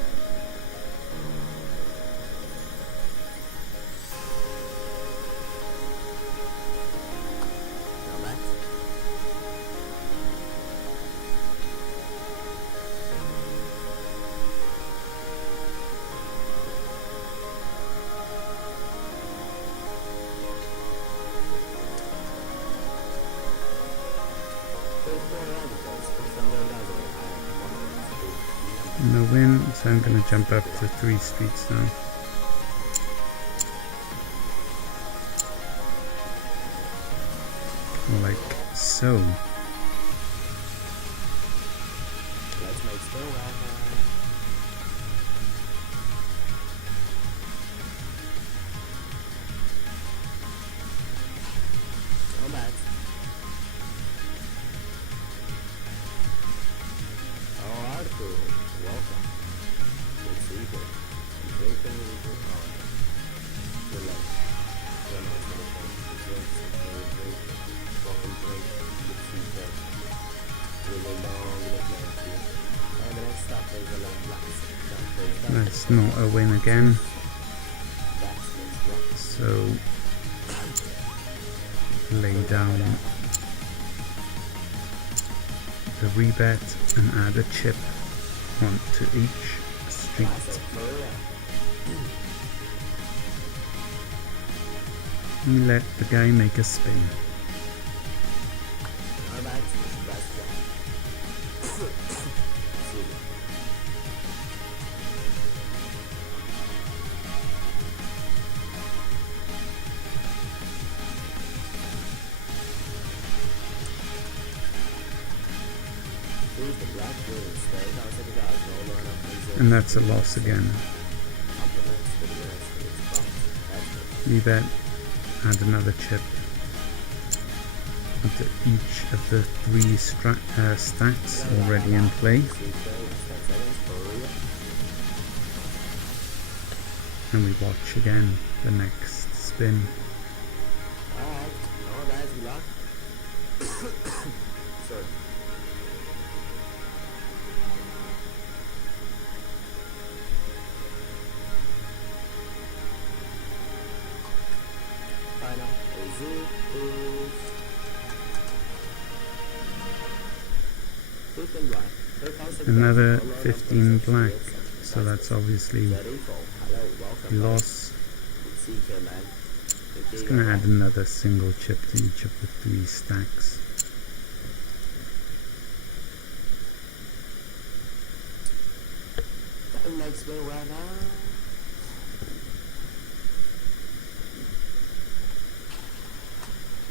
Now back. No win, so I'm gonna jump up to 3 streets now. Like so. Let's make still right now. Now back. Oh, Arthur, welcome. Good to see you. Drinking with your car. Relax. Don't know what's going on. Drink something, drink. Welcome, drink. Good to see you. Really long, look like you. And the next stop is a long black. That's not a win again. That's what's wrong. So lay down the rebet and add a chip onto each street. And let the guy make a spin. And that's a loss again. Rebet, add another chip onto each of the 3 stacks already in play. And we watch again the next spin. Sorry. Final result is 15 black. Another 15 black, so that's obviously a loss. Just gonna add another single chip to each of the 3 stacks. Next one right now.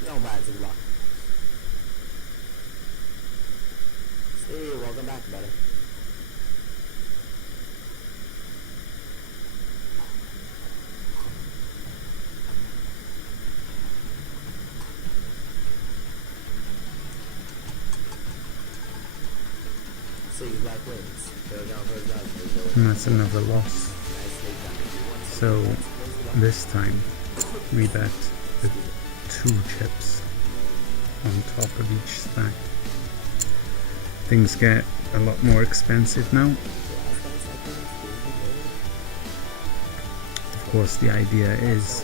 No bad, good luck. Steve, welcome back, buddy. See, black wins. Go down for a dozen. And that's another loss. Nicely done. So this time we bet with 2 chips on top of each stack. Things get a lot more expensive now. Of course, the idea is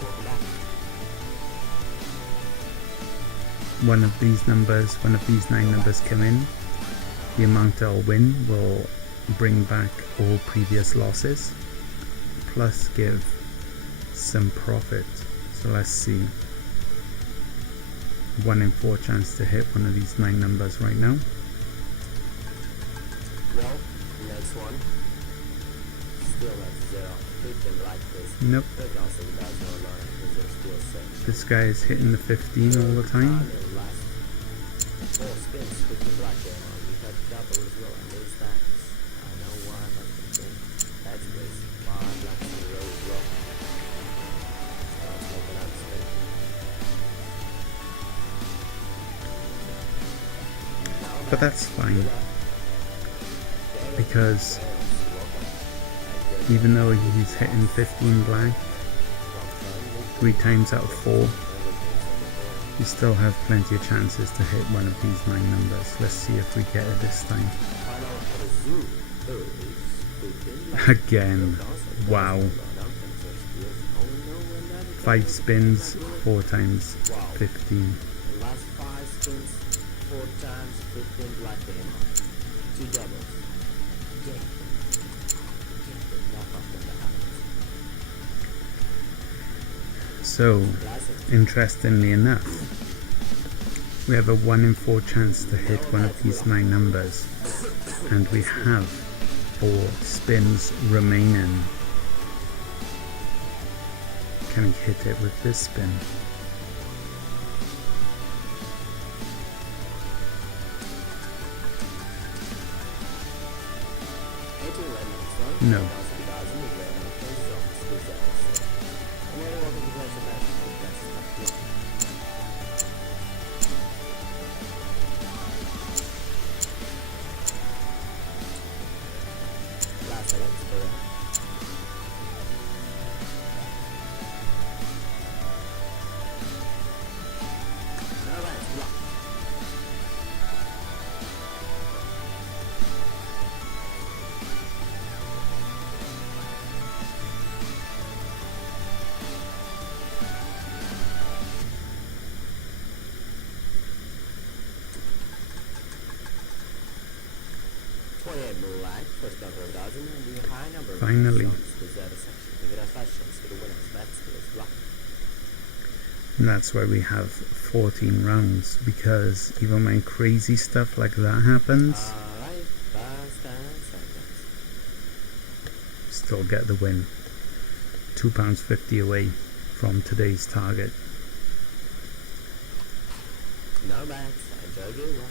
one of these 9 numbers come in, the amount I'll win will bring back all previous losses, plus give some profit. So let's see. 1 in 4 chance to hit one of these 9 numbers right now. Well, next one. Still at 0. 15 like this. Nope. But also does no line because there's still 6. This guy is hitting the 15 all the time. Last 4 spins, 15 black there. We got double as well. I missed that. I know why, but that's crazy. 5 blacks in a row as well. So let's open up spin. But that's fine, because even though he's hitting 15 black 3 times out of 4, you still have plenty of chances to hit one of these 9 numbers. Let's see if we get it this time. Again, wow. 5 spins, 4 times 15. Last 5 spins, 4 times 15 black game. 2 doubles. Game. So, interestingly enough, we have a 1 in 4 chance to hit one of these 9 numbers, and we have 4 spins remaining. Can he hit it with this spin? No. Finally. And that's why we have 14 rounds, because even when crazy stuff like that happens, still get the win. £2.50 away from today's target. No bats, enjoy good luck.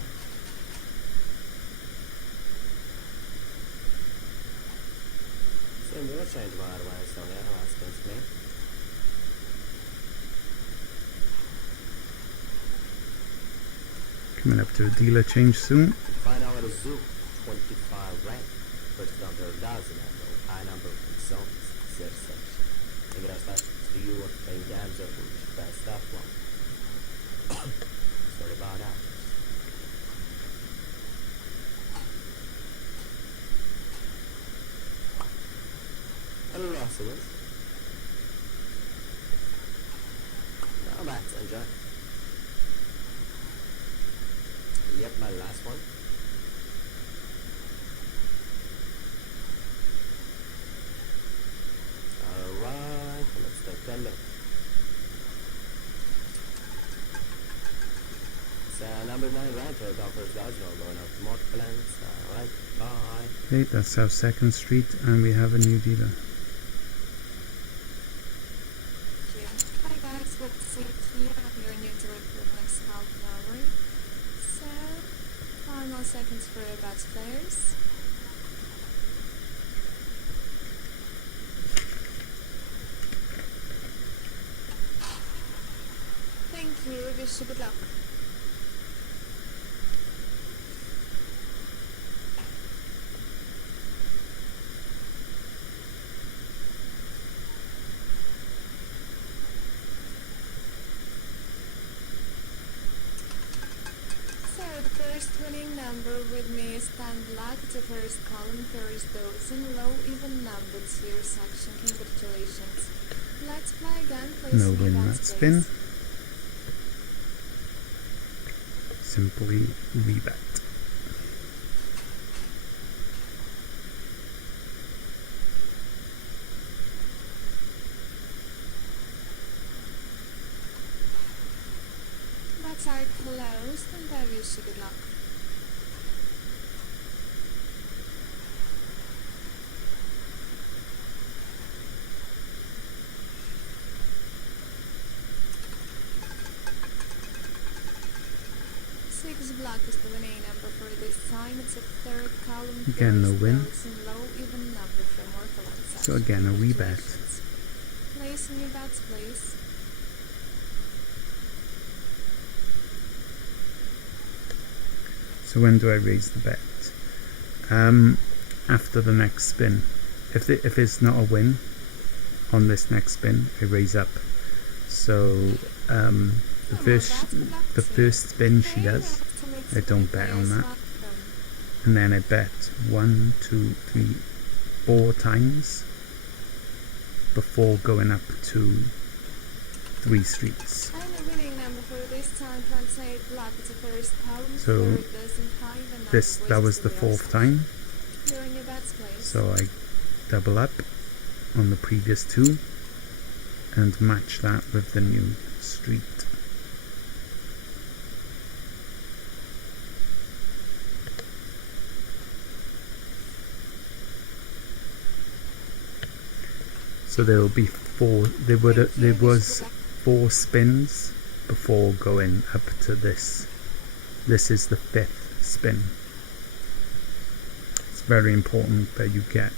Same deal, change my otherwise, so yeah, last against me. Coming up to a dealer change soon. Find out what a zoo, 25 rank. First down to a dozen, and no high number of zones, zero section. Think it has to you, paying dams over which best stuff one. Sorry about that. Hello, Rossowers. No bats, enjoy. Yep, my last one. Alright, let's take a look. It's number 9 rancher, Doctor's Dodgenal, going up to Mortlands. Alright, bye. Okay, that's South 2nd Street, and we have a new dealer. Hi guys, good to see you here. You're new to Liverpool Next more seconds for your bets players. Thank you, wish you good luck. So the first winning number with me is 10 black, the first column, first dozen, low even number to your section. Congratulations. Let's play again. Place No your win bets, that spin. please. Simply rebet. Bets are closed and I wish you good luck. Six black is the winning number for this time. It's a third column. Again, no first win. dozen, low even number from more for one section. So again, a rebet. Congratulations. Placing your bets, please. So when do I raise the bet? After the next spin. If it's not a win on this next spin, I raise up. So the first spin she does, I don't bet on that, and then I bet 1, 2, 3, 4 times before going up to 3 streets. And the winning number for this time, 28 black. It's the first column. So third dozen, high even number that was to the 4th time. You're in your bets, please. So I double up on the previous 2 and match that with the new street. So there will be 4. There was 4 spins before going up to this. This is the 5th spin. It's very important that you get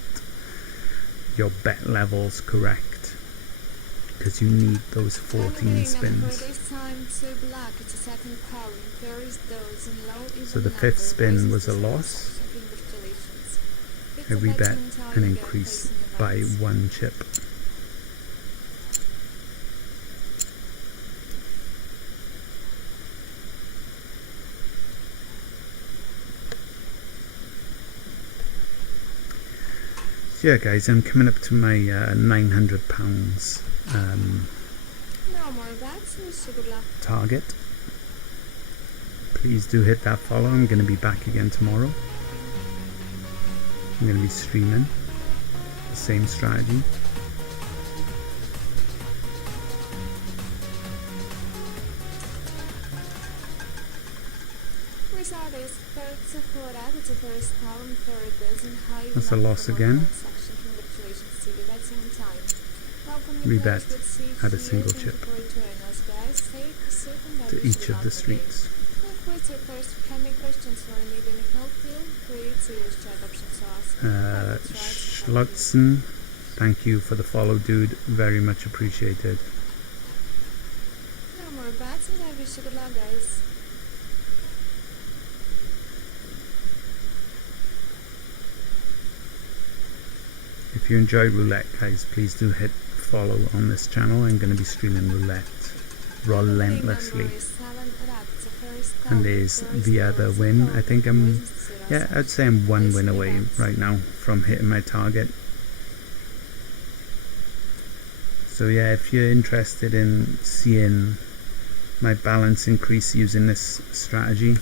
your bet levels correct, because you need those 14 spins. So the 5th spin was a loss. I rebet and increase by 1 chip. So yeah guys, I'm coming up to my £900 No more bets, wish you good luck. target. Please do hit that follow. I'm going to be back again tomorrow. I'm going to be streaming the same strategy. Result is third Sephora, it's the first column, third dozen, high That's a number loss from again. one section. Congratulations to you, that's in time. Welcome your Rebet, players, good to see you add a here. single Thank you chip for joining us, guys. Take a seat and I to wish you each good of the luck again. streets. Feel free to request if you have any questions or need any help. Feel free to use chat options to ask. I will try to help you. Schlotzen, thank you for the follow, dude. Very much appreciated. No more bets and I wish you good luck, guys. If you enjoy roulette, guys, please do hit follow on this channel. I'm going to be streaming roulette relentlessly. And there's the other win. I think I'd say I'm 1 win away right now from hitting my target. So yeah, if you're interested in seeing my balance increase using this strategy,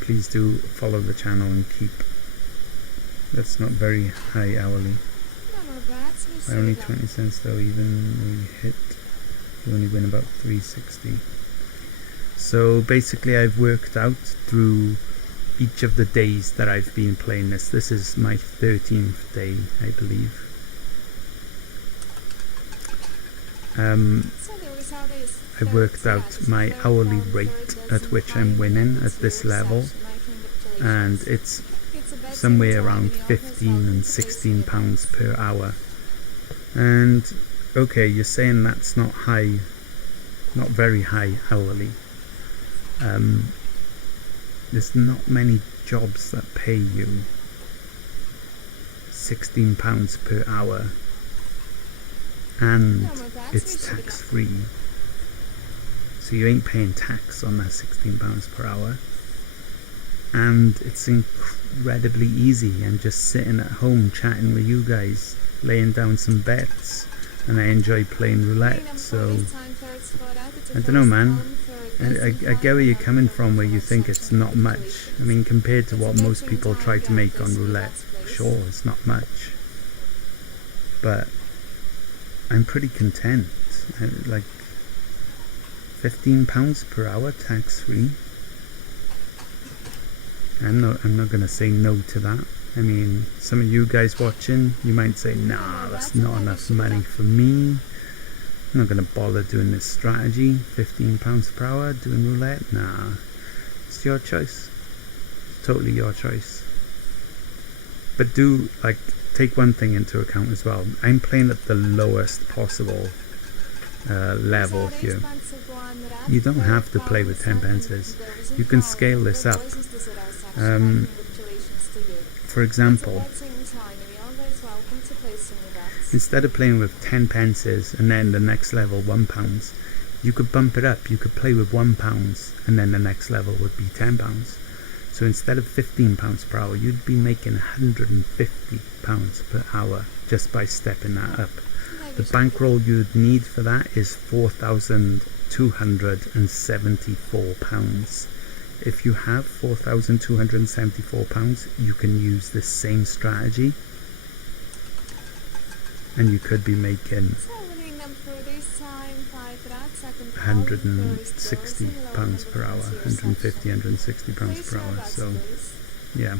please do follow the channel and keep. That's not very high hourly. By only 20 cents though, even we hit, you only win about 360. So basically I've worked out through each of the days that I've been playing this. This is my 13th day, I worked out my hourly rate at which I'm winning at this level, and it's somewhere around 15 and 16 pounds per hour. And okay, you're saying that's not high, not very high hourly. There's not many jobs that pay you 16 pounds per hour, and it's tax free, so you ain't paying tax on that 16 pounds per hour, and it's incredibly easy. I'm just sitting at home chatting with you guys, laying down some bets, and I enjoy playing roulette. So I don't know, man. I get where you're coming from, where you think it's not much. I mean, compared to what most people try to make on roulette, sure, it's not much, but I'm pretty content. Like £15 per hour tax free. I'm not going to say no to that. I mean, some of you guys watching, you might say, nah, that's not enough money for me. I'm not going to bother doing this strategy. £15 per hour doing roulette? Nah. It's your choice. It's totally your choice. But do, like, take one thing into account as well. I'm playing at the lowest possible level here. You don't have to play with 10 pences. You can scale this up. For example, instead of playing with 10 pences and then the next level £1, you could bump it up. You could play with £1 and then the next level would be £10. So instead of £15 per hour, you'd be making £150 per hour just by stepping that up. The bankroll you'd need for that is £4,274. If you have £4,274, you can use the same strategy, and you could be making £160 per hour, £160 per hour. So yeah.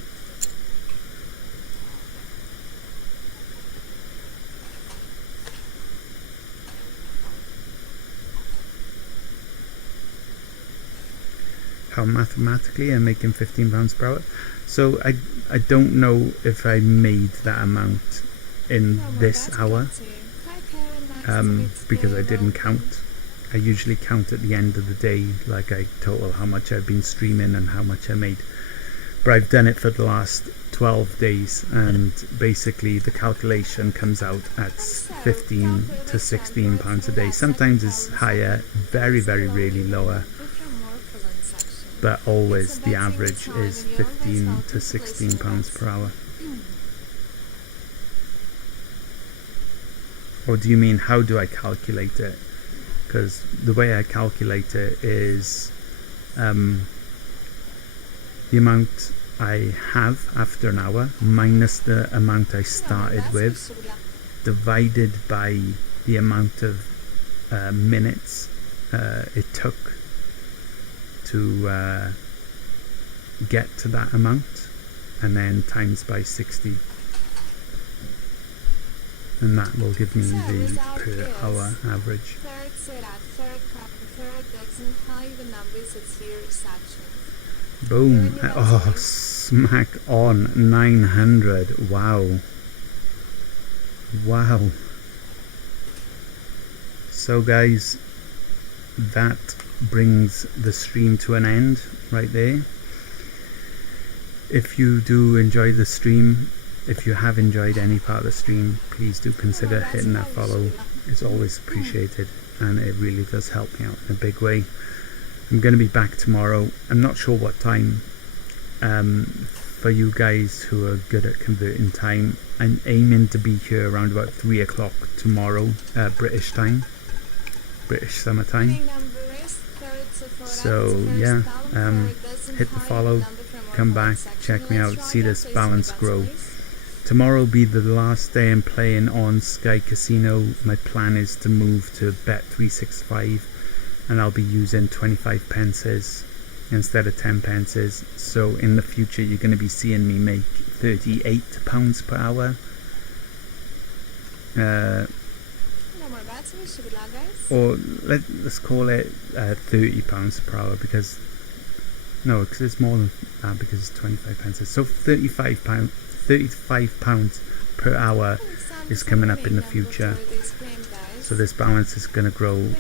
How mathematically I'm making £15 per hour. So I don't know if I made that amount in this hour, because I didn't count. I usually count at the end of the day, like I total how much I've been streaming and how much I made. But I've done it for the last 12 days, and basically the calculation comes out at 15 to 16 pounds a day. Sometimes it's higher, very rarely lower, but always the average is 15 to 16 pounds per hour. Or do you mean how do I calculate it? Because the way I calculate it is the amount I have after an hour minus the amount I started with, divided by the amount of minutes it took to get to that amount, and then times by 60, and that will give me the per hour average. Boom. Oh, smack on 900. Wow. So guys, that brings the stream to an end right there. If you do enjoy the stream, if you have enjoyed any part of the stream, please do consider hitting that follow. It's always appreciated, and it really does help me out in a big way. I'm going to be back tomorrow. I'm not sure what time. For you guys who are good at converting time, I'm aiming to be here around about 3 o'clock tomorrow, British time, British summer time. So yeah, hit the follow, come back, check me out, see this balance grow. Tomorrow will be the last day I'm playing on Sky Casino. My plan is to move to Bet365, and I'll be using 25 pences instead of 10 pences. So in the future you're going to be seeing me make £38 per hour. Congrats, wish you good luck, guys. or let's call it £30 per hour, because no, because it's more than that, because it's 25 pence. So £35 per hour is coming up in the future. So this balance is going to grow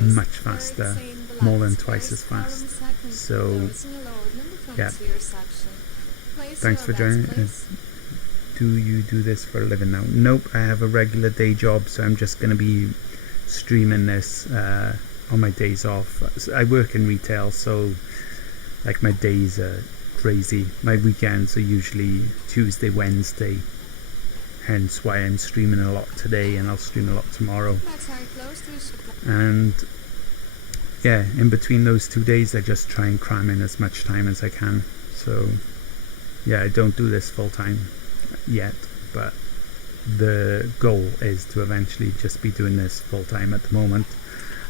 much faster, more than twice as fast. So yeah, thanks for joining. Do you do this for a living now? Nope, I have a regular day job, so I'm just going to be streaming this on my days off. I work in retail, so like my days are crazy. My weekends are usually Tuesday, Wednesday, hence why I'm streaming a lot today, and I'll stream a lot tomorrow. And yeah, in between those 2 days I just try and cram in as much time as I can. So yeah, I don't do this full time yet, but the goal is to eventually just be doing this full time. At the moment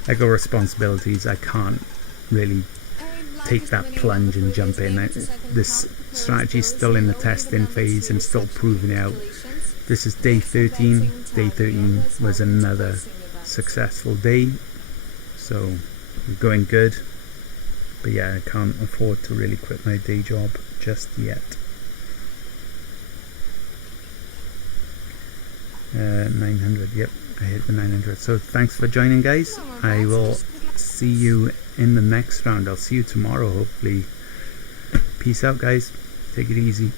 I got responsibilities, I can't really take that plunge and jump in. This strategy is still in the testing phase and still proving it out. This is day 13. Day 13 was another successful day, so we're going good. But yeah, I can't afford to really quit my day job just yet. 900, yep, I hit the 900. So thanks for joining, guys. I will see you in the next round. I'll see you tomorrow, hopefully. Peace out, guys. Take it easy.